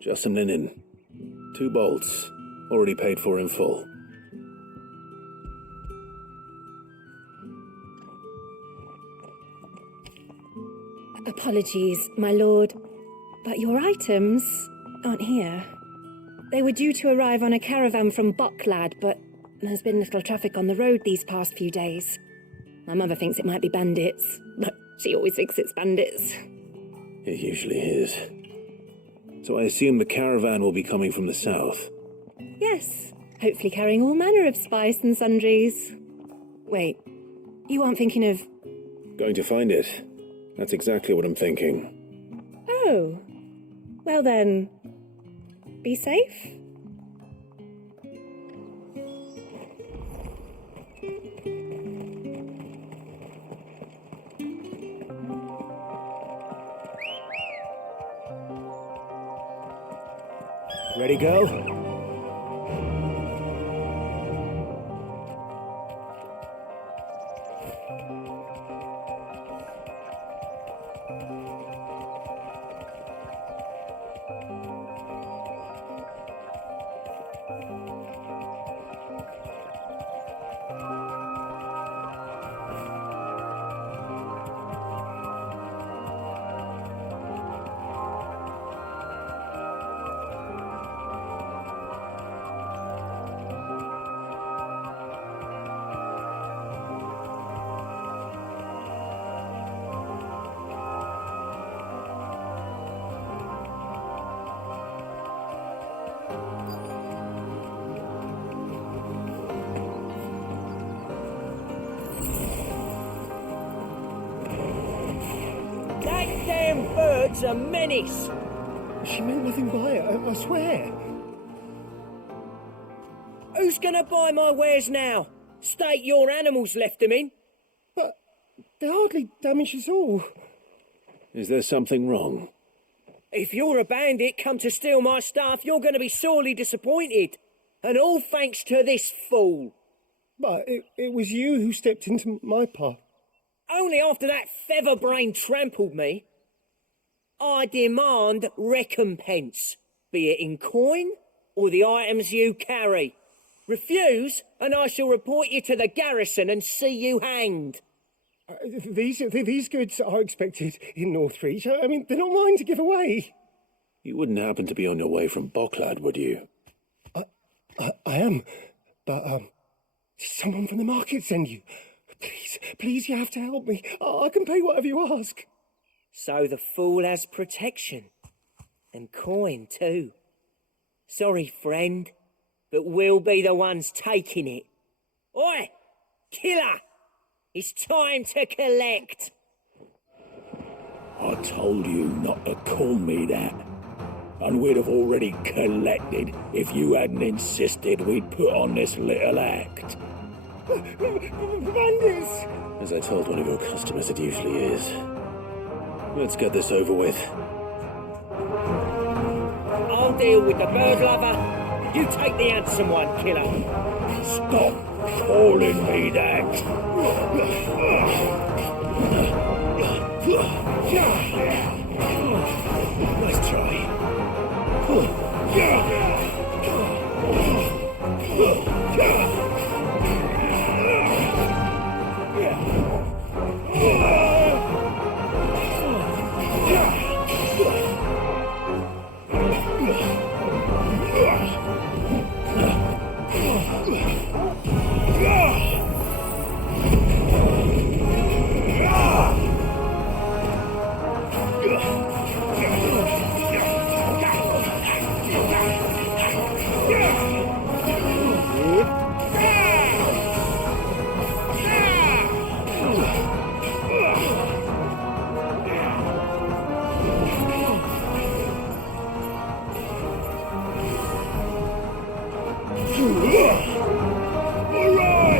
Just some linen. 2 bolts. Already paid for in full. Apologies, my lord, but your items aren't here. They were due to arrive on a caravan from Bocklad, but there's been little traffic on the road these past few days. My mother thinks it might be bandits, but she always thinks it's bandits. It usually is. So I assume the caravan will be coming from the south. Yes, hopefully carrying all manner of spice and sundries. Wait, you aren't thinking of... Going to find it. That's exactly what I'm thinking. Oh, well then, be safe. Ready, go? Bird's a menace. She meant nothing by it, I swear. Who's gonna buy my wares now? State your animals left them in. But they hardly damaged us all. Is there something wrong? If you're a bandit come to steal my stuff, you're gonna be sorely disappointed. And all thanks to this fool. But it was you who stepped into my path. Only after that feather-brain trampled me. I demand recompense, be it in coin or the items you carry. Refuse, and I shall report you to the garrison and see you hanged. These goods are expected in Northreach. I mean, they're not mine to give away. You wouldn't happen to be on your way from Bocklad, would you? I am, but did someone from the market send you? Please, you have to help me. I can pay whatever you ask. So the fool has protection. And coin, too. Sorry, friend, but we'll be the ones taking it. Oi! Killer! It's time to collect! I told you not to call me that. And we'd have already collected if you hadn't insisted we'd put on this little act. Bandits! As I told one of your customers, it usually is. Let's get this over with. I'll deal with the bird lover. You take the handsome one, killer. Stop calling me that.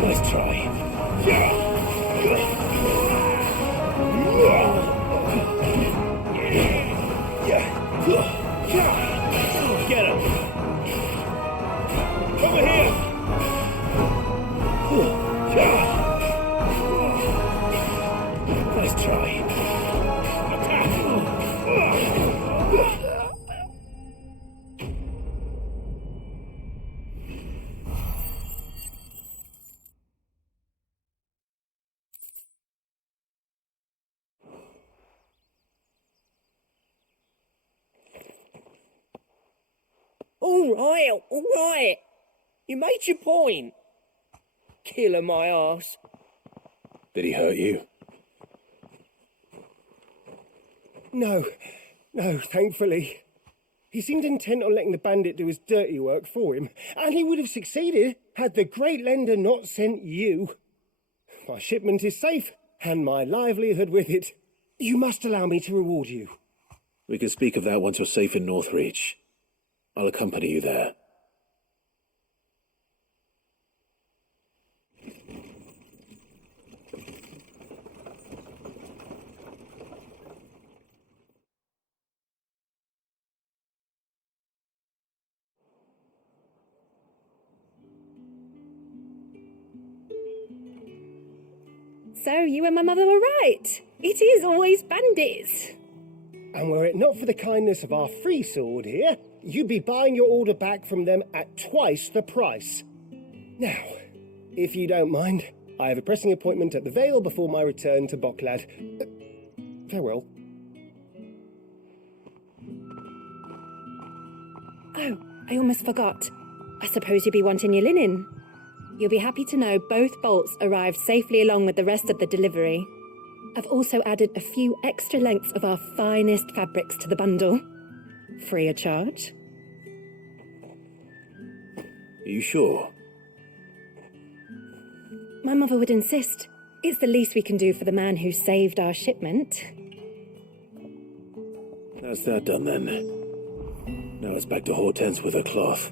Nice try. Nice try. all right. You made your point. Killer my arse. Did he hurt you? No, thankfully. He seemed intent on letting the bandit do his dirty work for him, and he would have succeeded had the great lender not sent you. My shipment is safe, and my livelihood with it. You must allow me to reward you. We can speak of that once you're safe in Northreach. I'll accompany you there. So you and my mother were right. It is always bandits. And were it not for the kindness of our free sword here, you'd be buying your order back from them at twice the price. Now, if you don't mind, I have a pressing appointment at the Vale before my return to Bocklad. Farewell. Oh, I almost forgot. I suppose you'll be wanting your linen. You'll be happy to know both bolts arrived safely along with the rest of the delivery. I've also added a few extra lengths of our finest fabrics to the bundle. Free of charge. Are you sure? My mother would insist. It's the least we can do for the man who saved our shipment. That's that done then. Now it's back to Hortense with her cloth.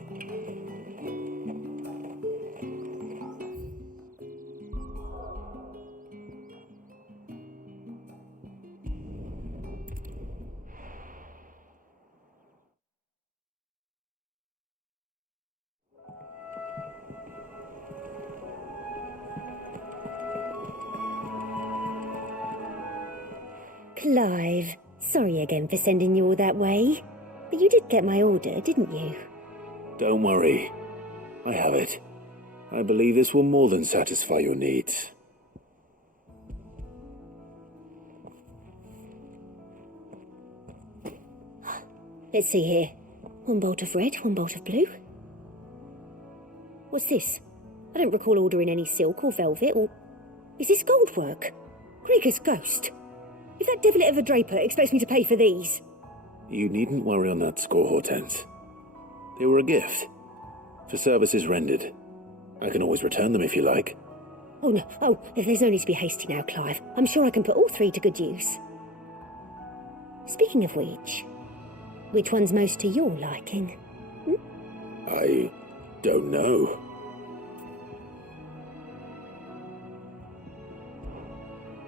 Clive, sorry again for sending you all that way. But you did get my order, didn't you? Don't worry. I have it. I believe this will more than satisfy your needs. Let's see here. One bolt of red, one bolt of blue. What's this? I don't recall ordering any silk or velvet, or... Is this gold work? Krieger's ghost. If that devilet of a draper expects me to pay for these... You needn't worry on that score, Hortense. They were a gift. For services rendered. I can always return them if you like. Oh, no. Oh, there's no need to be hasty now, Clive. I'm sure I can put all three to good use. Speaking of which one's most to your liking? I don't know.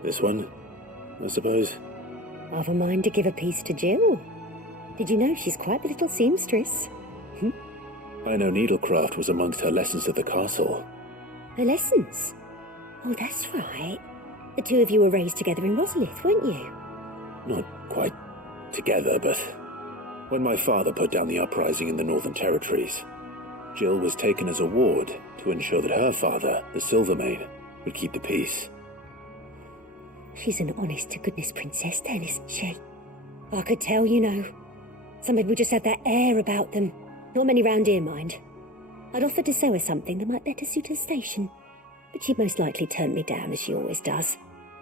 This one, I suppose. I've a mind to give a piece to Jill. Did you know she's quite the little seamstress? I know needlecraft was amongst her lessons at the castle. Her lessons? Oh, that's right. The two of you were raised together in Rosalith, weren't you? Not quite together, but when my father put down the uprising in the Northern Territories, Jill was taken as a ward to ensure that her father, the Silvermane, would keep the peace. She's an honest-to-goodness princess then, isn't she? I could tell, you know. Some people just have that air about them. Not many round here, mind. I'd offered to sew her something that might better suit her station. But she'd most likely turn me down, as she always does.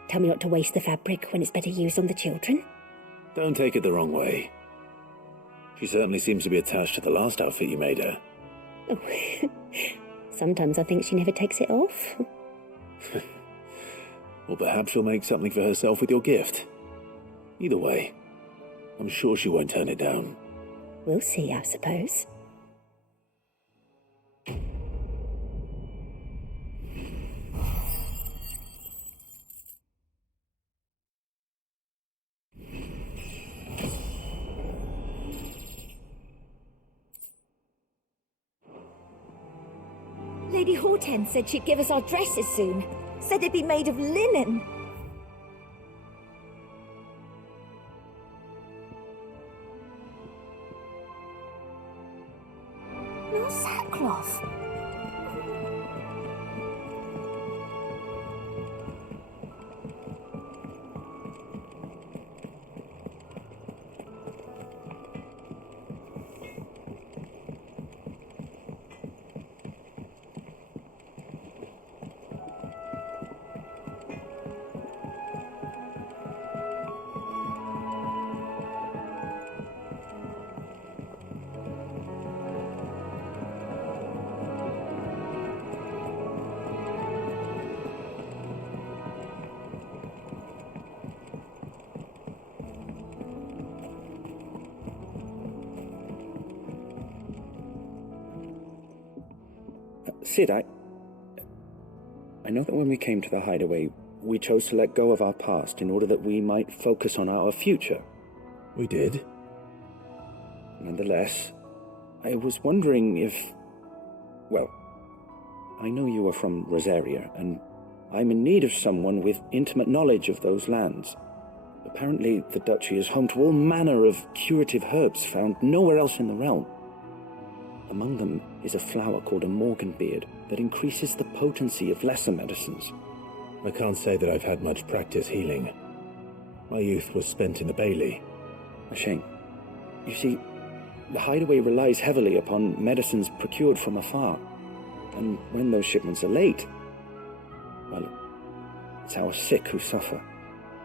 Tell me not to waste the fabric when it's better used on the children. Don't take it the wrong way. She certainly seems to be attached to the last outfit you made her. Oh, sometimes I think she never takes it off. Or perhaps she'll make something for herself with your gift. Either way, I'm sure she won't turn it down. We'll see, I suppose. Lady Hortense said she'd give us our dresses soon. Said they'd be made of linen. No sackcloth. Sid, I know that when we came to the hideaway, we chose to let go of our past in order that we might focus on our future. We did. Nonetheless, I was wondering if... Well, I know you are from Rosaria, and I'm in need of someone with intimate knowledge of those lands. Apparently, the duchy is home to all manner of curative herbs found nowhere else in the realm. Among them is a flower called a morganbeard that increases the potency of lesser medicines. I can't say that I've had much practice healing. My youth was spent in the Bailey. A shame. You see, the hideaway relies heavily upon medicines procured from afar. And when those shipments are late, well, it's our sick who suffer.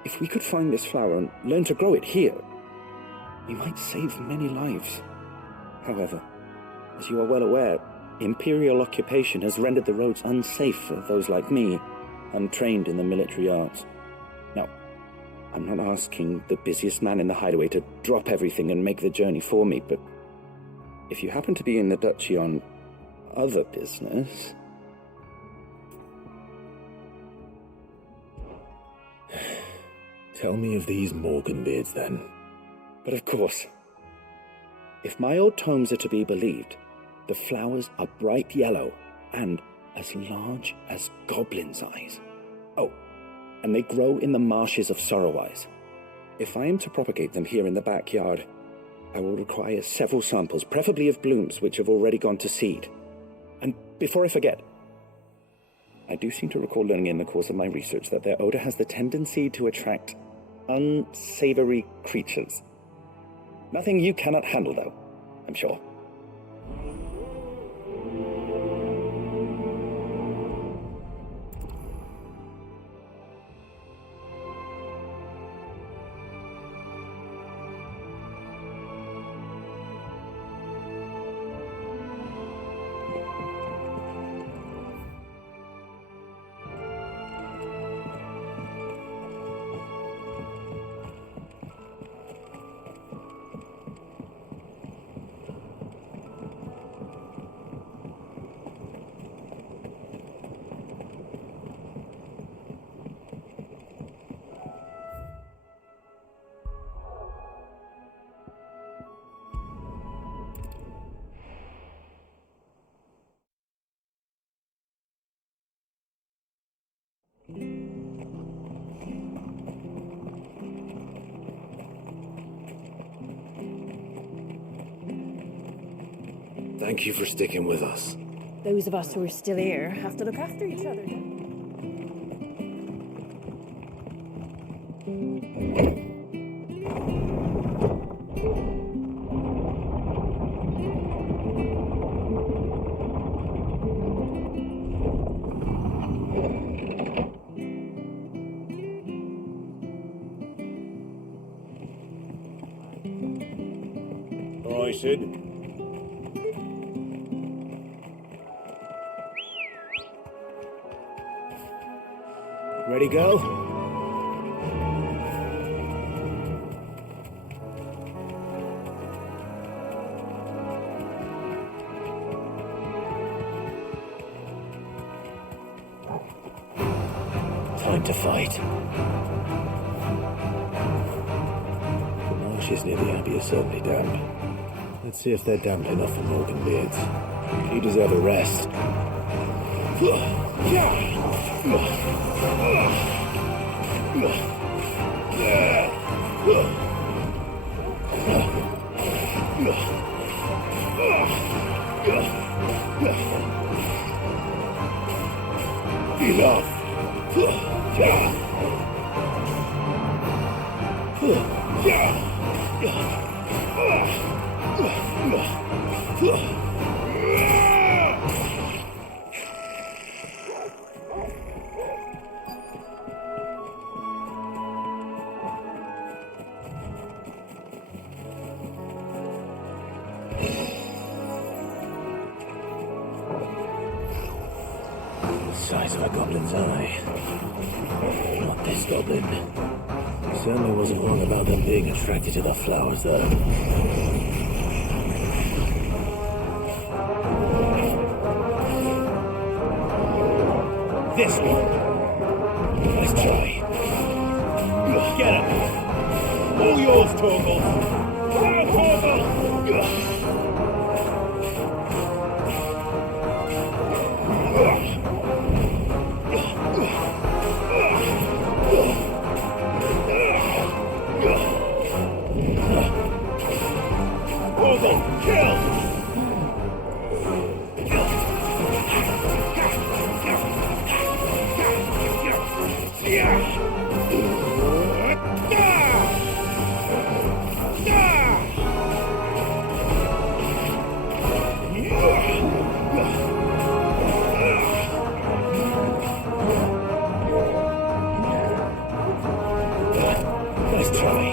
If we could find this flower and learn to grow it here, we might save many lives. However, as you are well aware, imperial occupation has rendered the roads unsafe for those like me, untrained in the military arts. Now, I'm not asking the busiest man in the hideaway to drop everything and make the journey for me, but if you happen to be in the duchy on other business... Tell me of these morganbeards, then. But of course. If my old tomes are to be believed, the flowers are bright yellow and as large as goblins' eyes. Oh, and they grow in the marshes of Sorrowise. If I am to propagate them here in the backyard, I will require several samples, preferably of blooms which have already gone to seed. And before I forget, I do seem to recall learning in the course of my research that their odor has the tendency to attract unsavory creatures. Nothing you cannot handle, though, I'm sure. Thank you for sticking with us. Those of us who are still here have to look after each other. Aye, Sid. Ready, go? Time to fight. The marshes near the Abbey are certainly damp. Let's see if they're damp enough for morganbeards. You deserve a rest. Size of a goblin's eye. Not this goblin. Certainly wasn't wrong about them being attracted to the flowers, though. This one. Nice try. Get him. All yours, Torgal. Fire, Torgal! Torgal, kill! Nice try.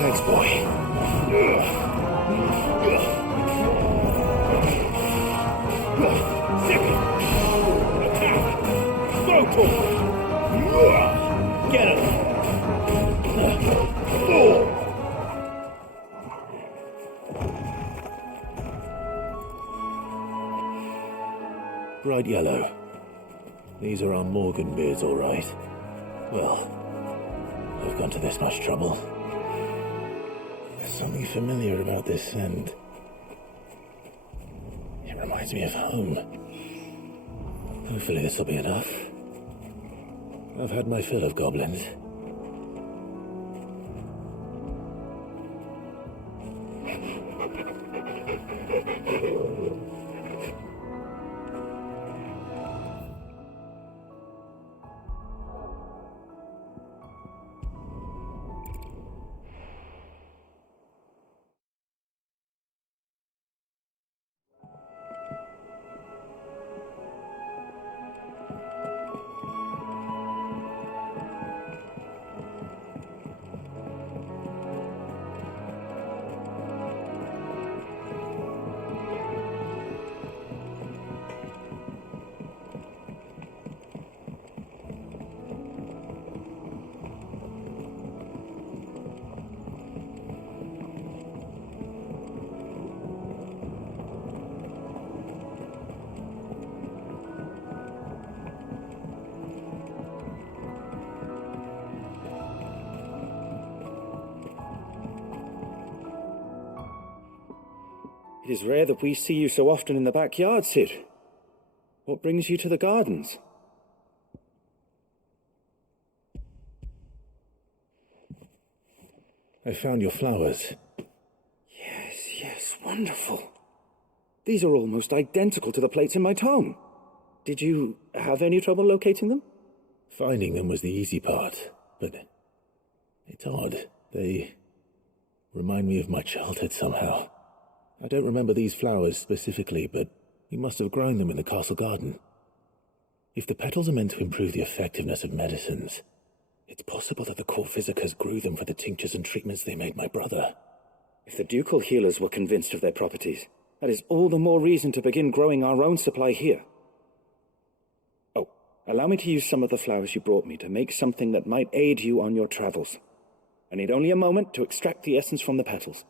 Thanks, boy. Second. Attack. Go to him. Get him. Bright yellow. These are our Morgan beards, all right. Well, I've gone to this much trouble. There's something familiar about this scent. It reminds me of home. Hopefully this will be enough. I've had my fill of goblins. It is rare that we see you so often in the backyard, Sid. What brings you to the gardens? I found your flowers. Yes, wonderful. These are almost identical to the plates in my tome. Did you have any trouble locating them? Finding them was the easy part, but it's odd. They remind me of my childhood somehow. I don't remember these flowers specifically, but you must have grown them in the castle garden. If the petals are meant to improve the effectiveness of medicines, it's possible that the court physicers grew them for the tinctures and treatments they made my brother. If the ducal healers were convinced of their properties, that is all the more reason to begin growing our own supply here. Oh, allow me to use some of the flowers you brought me to make something that might aid you on your travels. I need only a moment to extract the essence from the petals.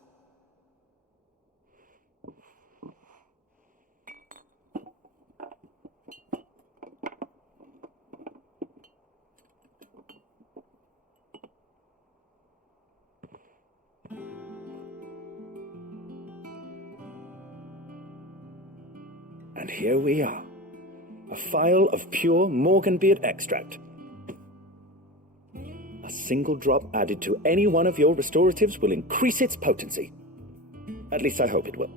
And here we are. A phial of pure Morganbeard extract. A single drop added to any one of your restoratives will increase its potency. At least I hope it will.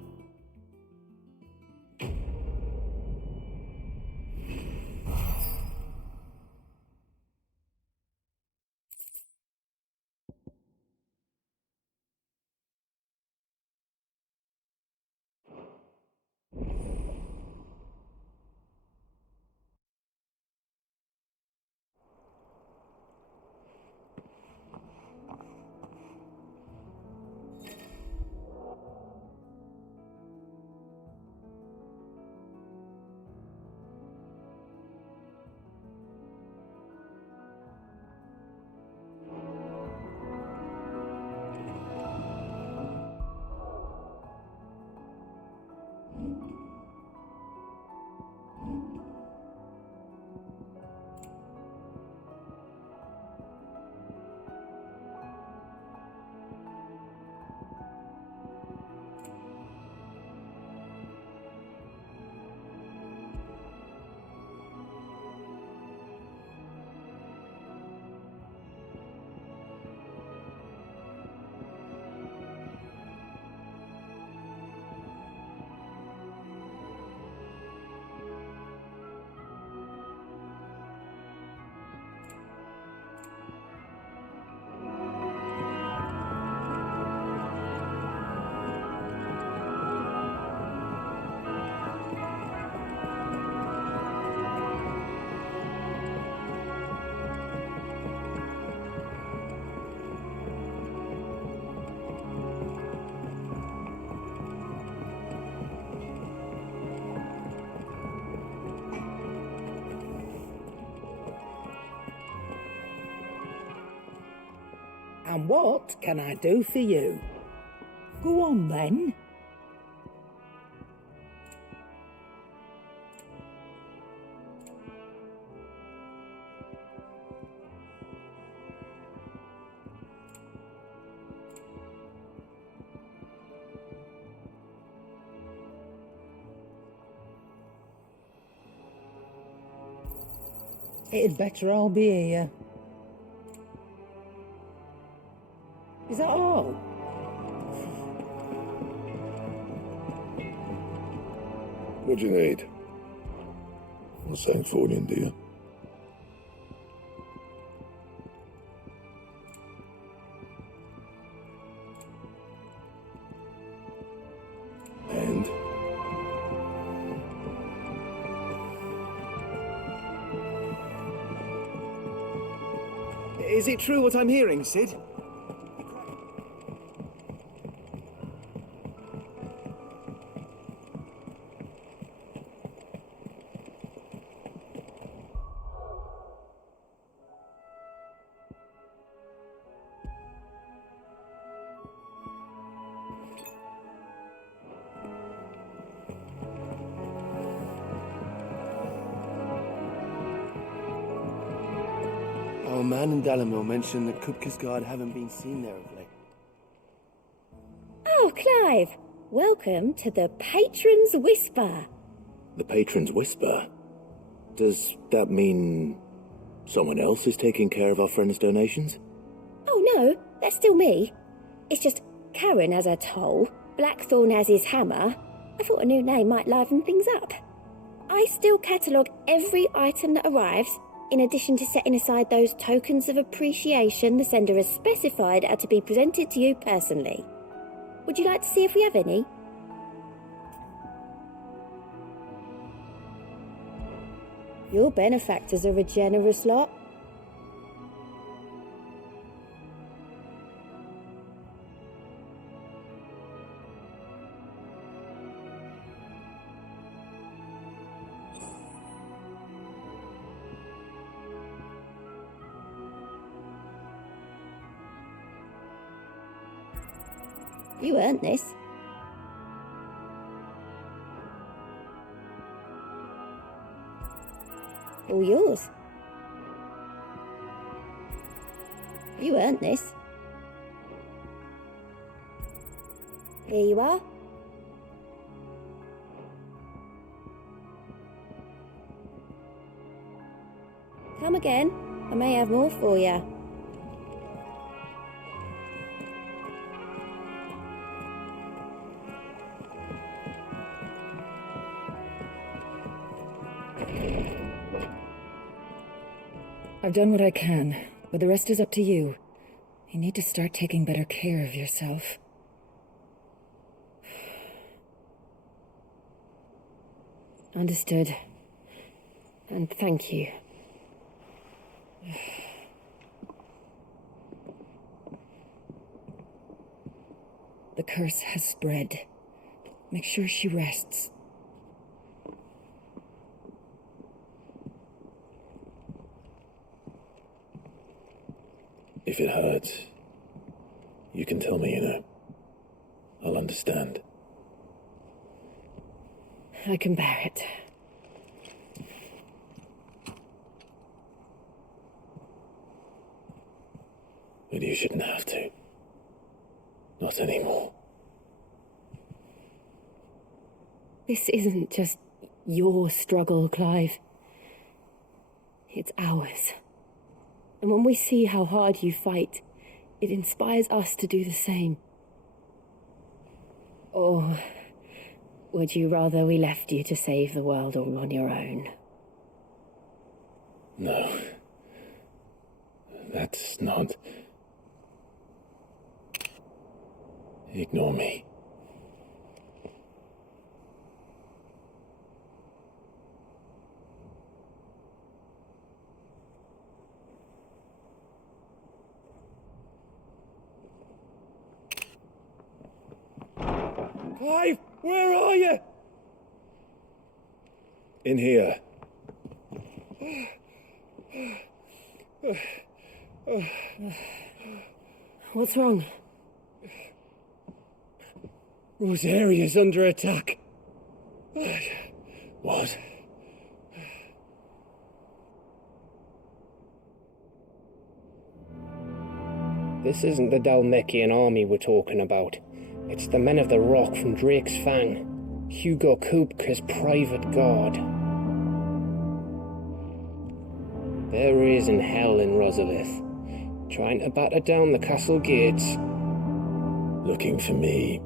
And what can I do for you? Go on then. It'd better all be here. Is that all? What do you need? Not saying for you, do you? And? Is it true what I'm hearing, Sid? Our man in Dalamil mentioned that Kupka's guard haven't been seen there of late. Oh, Clive! Welcome to the Patron's Whisper. The Patron's Whisper? Does that mean someone else is taking care of our friend's donations? Oh no, that's still me. It's just Karen has her toll, Blackthorn has his hammer. I thought a new name might liven things up. I still catalogue every item that arrives, in addition to setting aside those tokens of appreciation the sender has specified are to be presented to you personally. Would you like to see if we have any? Your benefactors are a generous lot. You earned this. All yours. You earned this. Here you are. Come again. I may have more for you. I've done what I can, but the rest is up to you. You need to start taking better care of yourself. Understood. And thank you. The curse has spread. Make sure she rests. If it hurts, you can tell me, you know. I'll understand. I can bear it. But you shouldn't have to. Not anymore. This isn't just your struggle, Clive. It's ours. And when we see how hard you fight, it inspires us to do the same. Or would you rather we left you to save the world all on your own? No. That's not... Ignore me. Clive, where are you? In here. What's wrong? Rosaria's under attack. What? This isn't the Dalmekian army we're talking about. It's the men of the Rock from Drake's Fang. Hugo Kupka's private guard. There is in hell in Rosalith, trying to batter down the castle gates. Looking for me.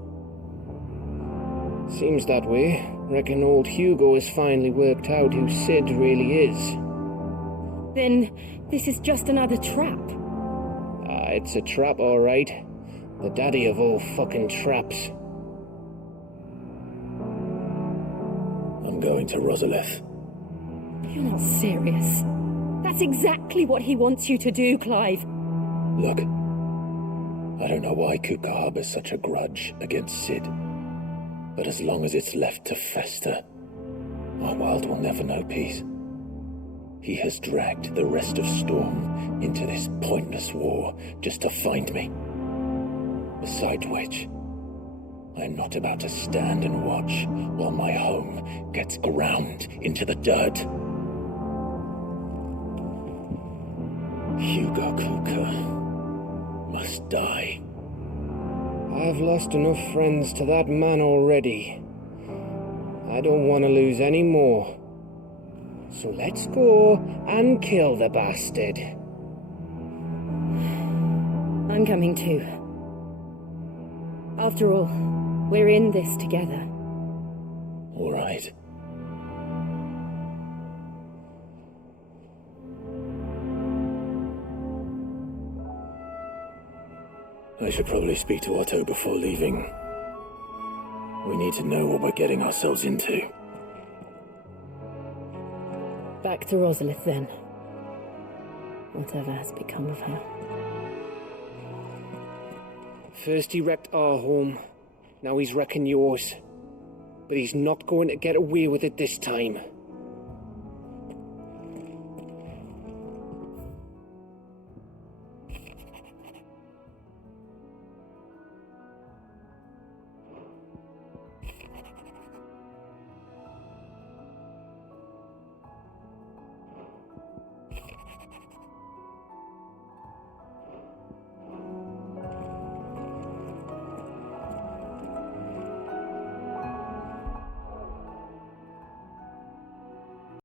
Seems that way. Reckon old Hugo has finally worked out who Sid really is. Then this is just another trap. It's a trap, all right. The daddy of all fucking traps. I'm going to Rosalith. You're not serious. That's exactly what he wants you to do, Clive. Look, I don't know why Kupka harbors such a grudge against Sid. But as long as it's left to fester, our world will never know peace. He has dragged the rest of Storm into this pointless war just to find me. Besides which, I am not about to stand and watch while my home gets ground into the dirt. Hugo Kupka must die. I've lost enough friends to that man already. I don't want to lose any more. So let's go and kill the bastard. I'm coming too. After all, we're in this together. All right. I should probably speak to Otto before leaving. We need to know what we're getting ourselves into. Back to Rosalith, then. Whatever has become of her. First he wrecked our home, now he's wrecking yours. But he's not going to get away with it this time.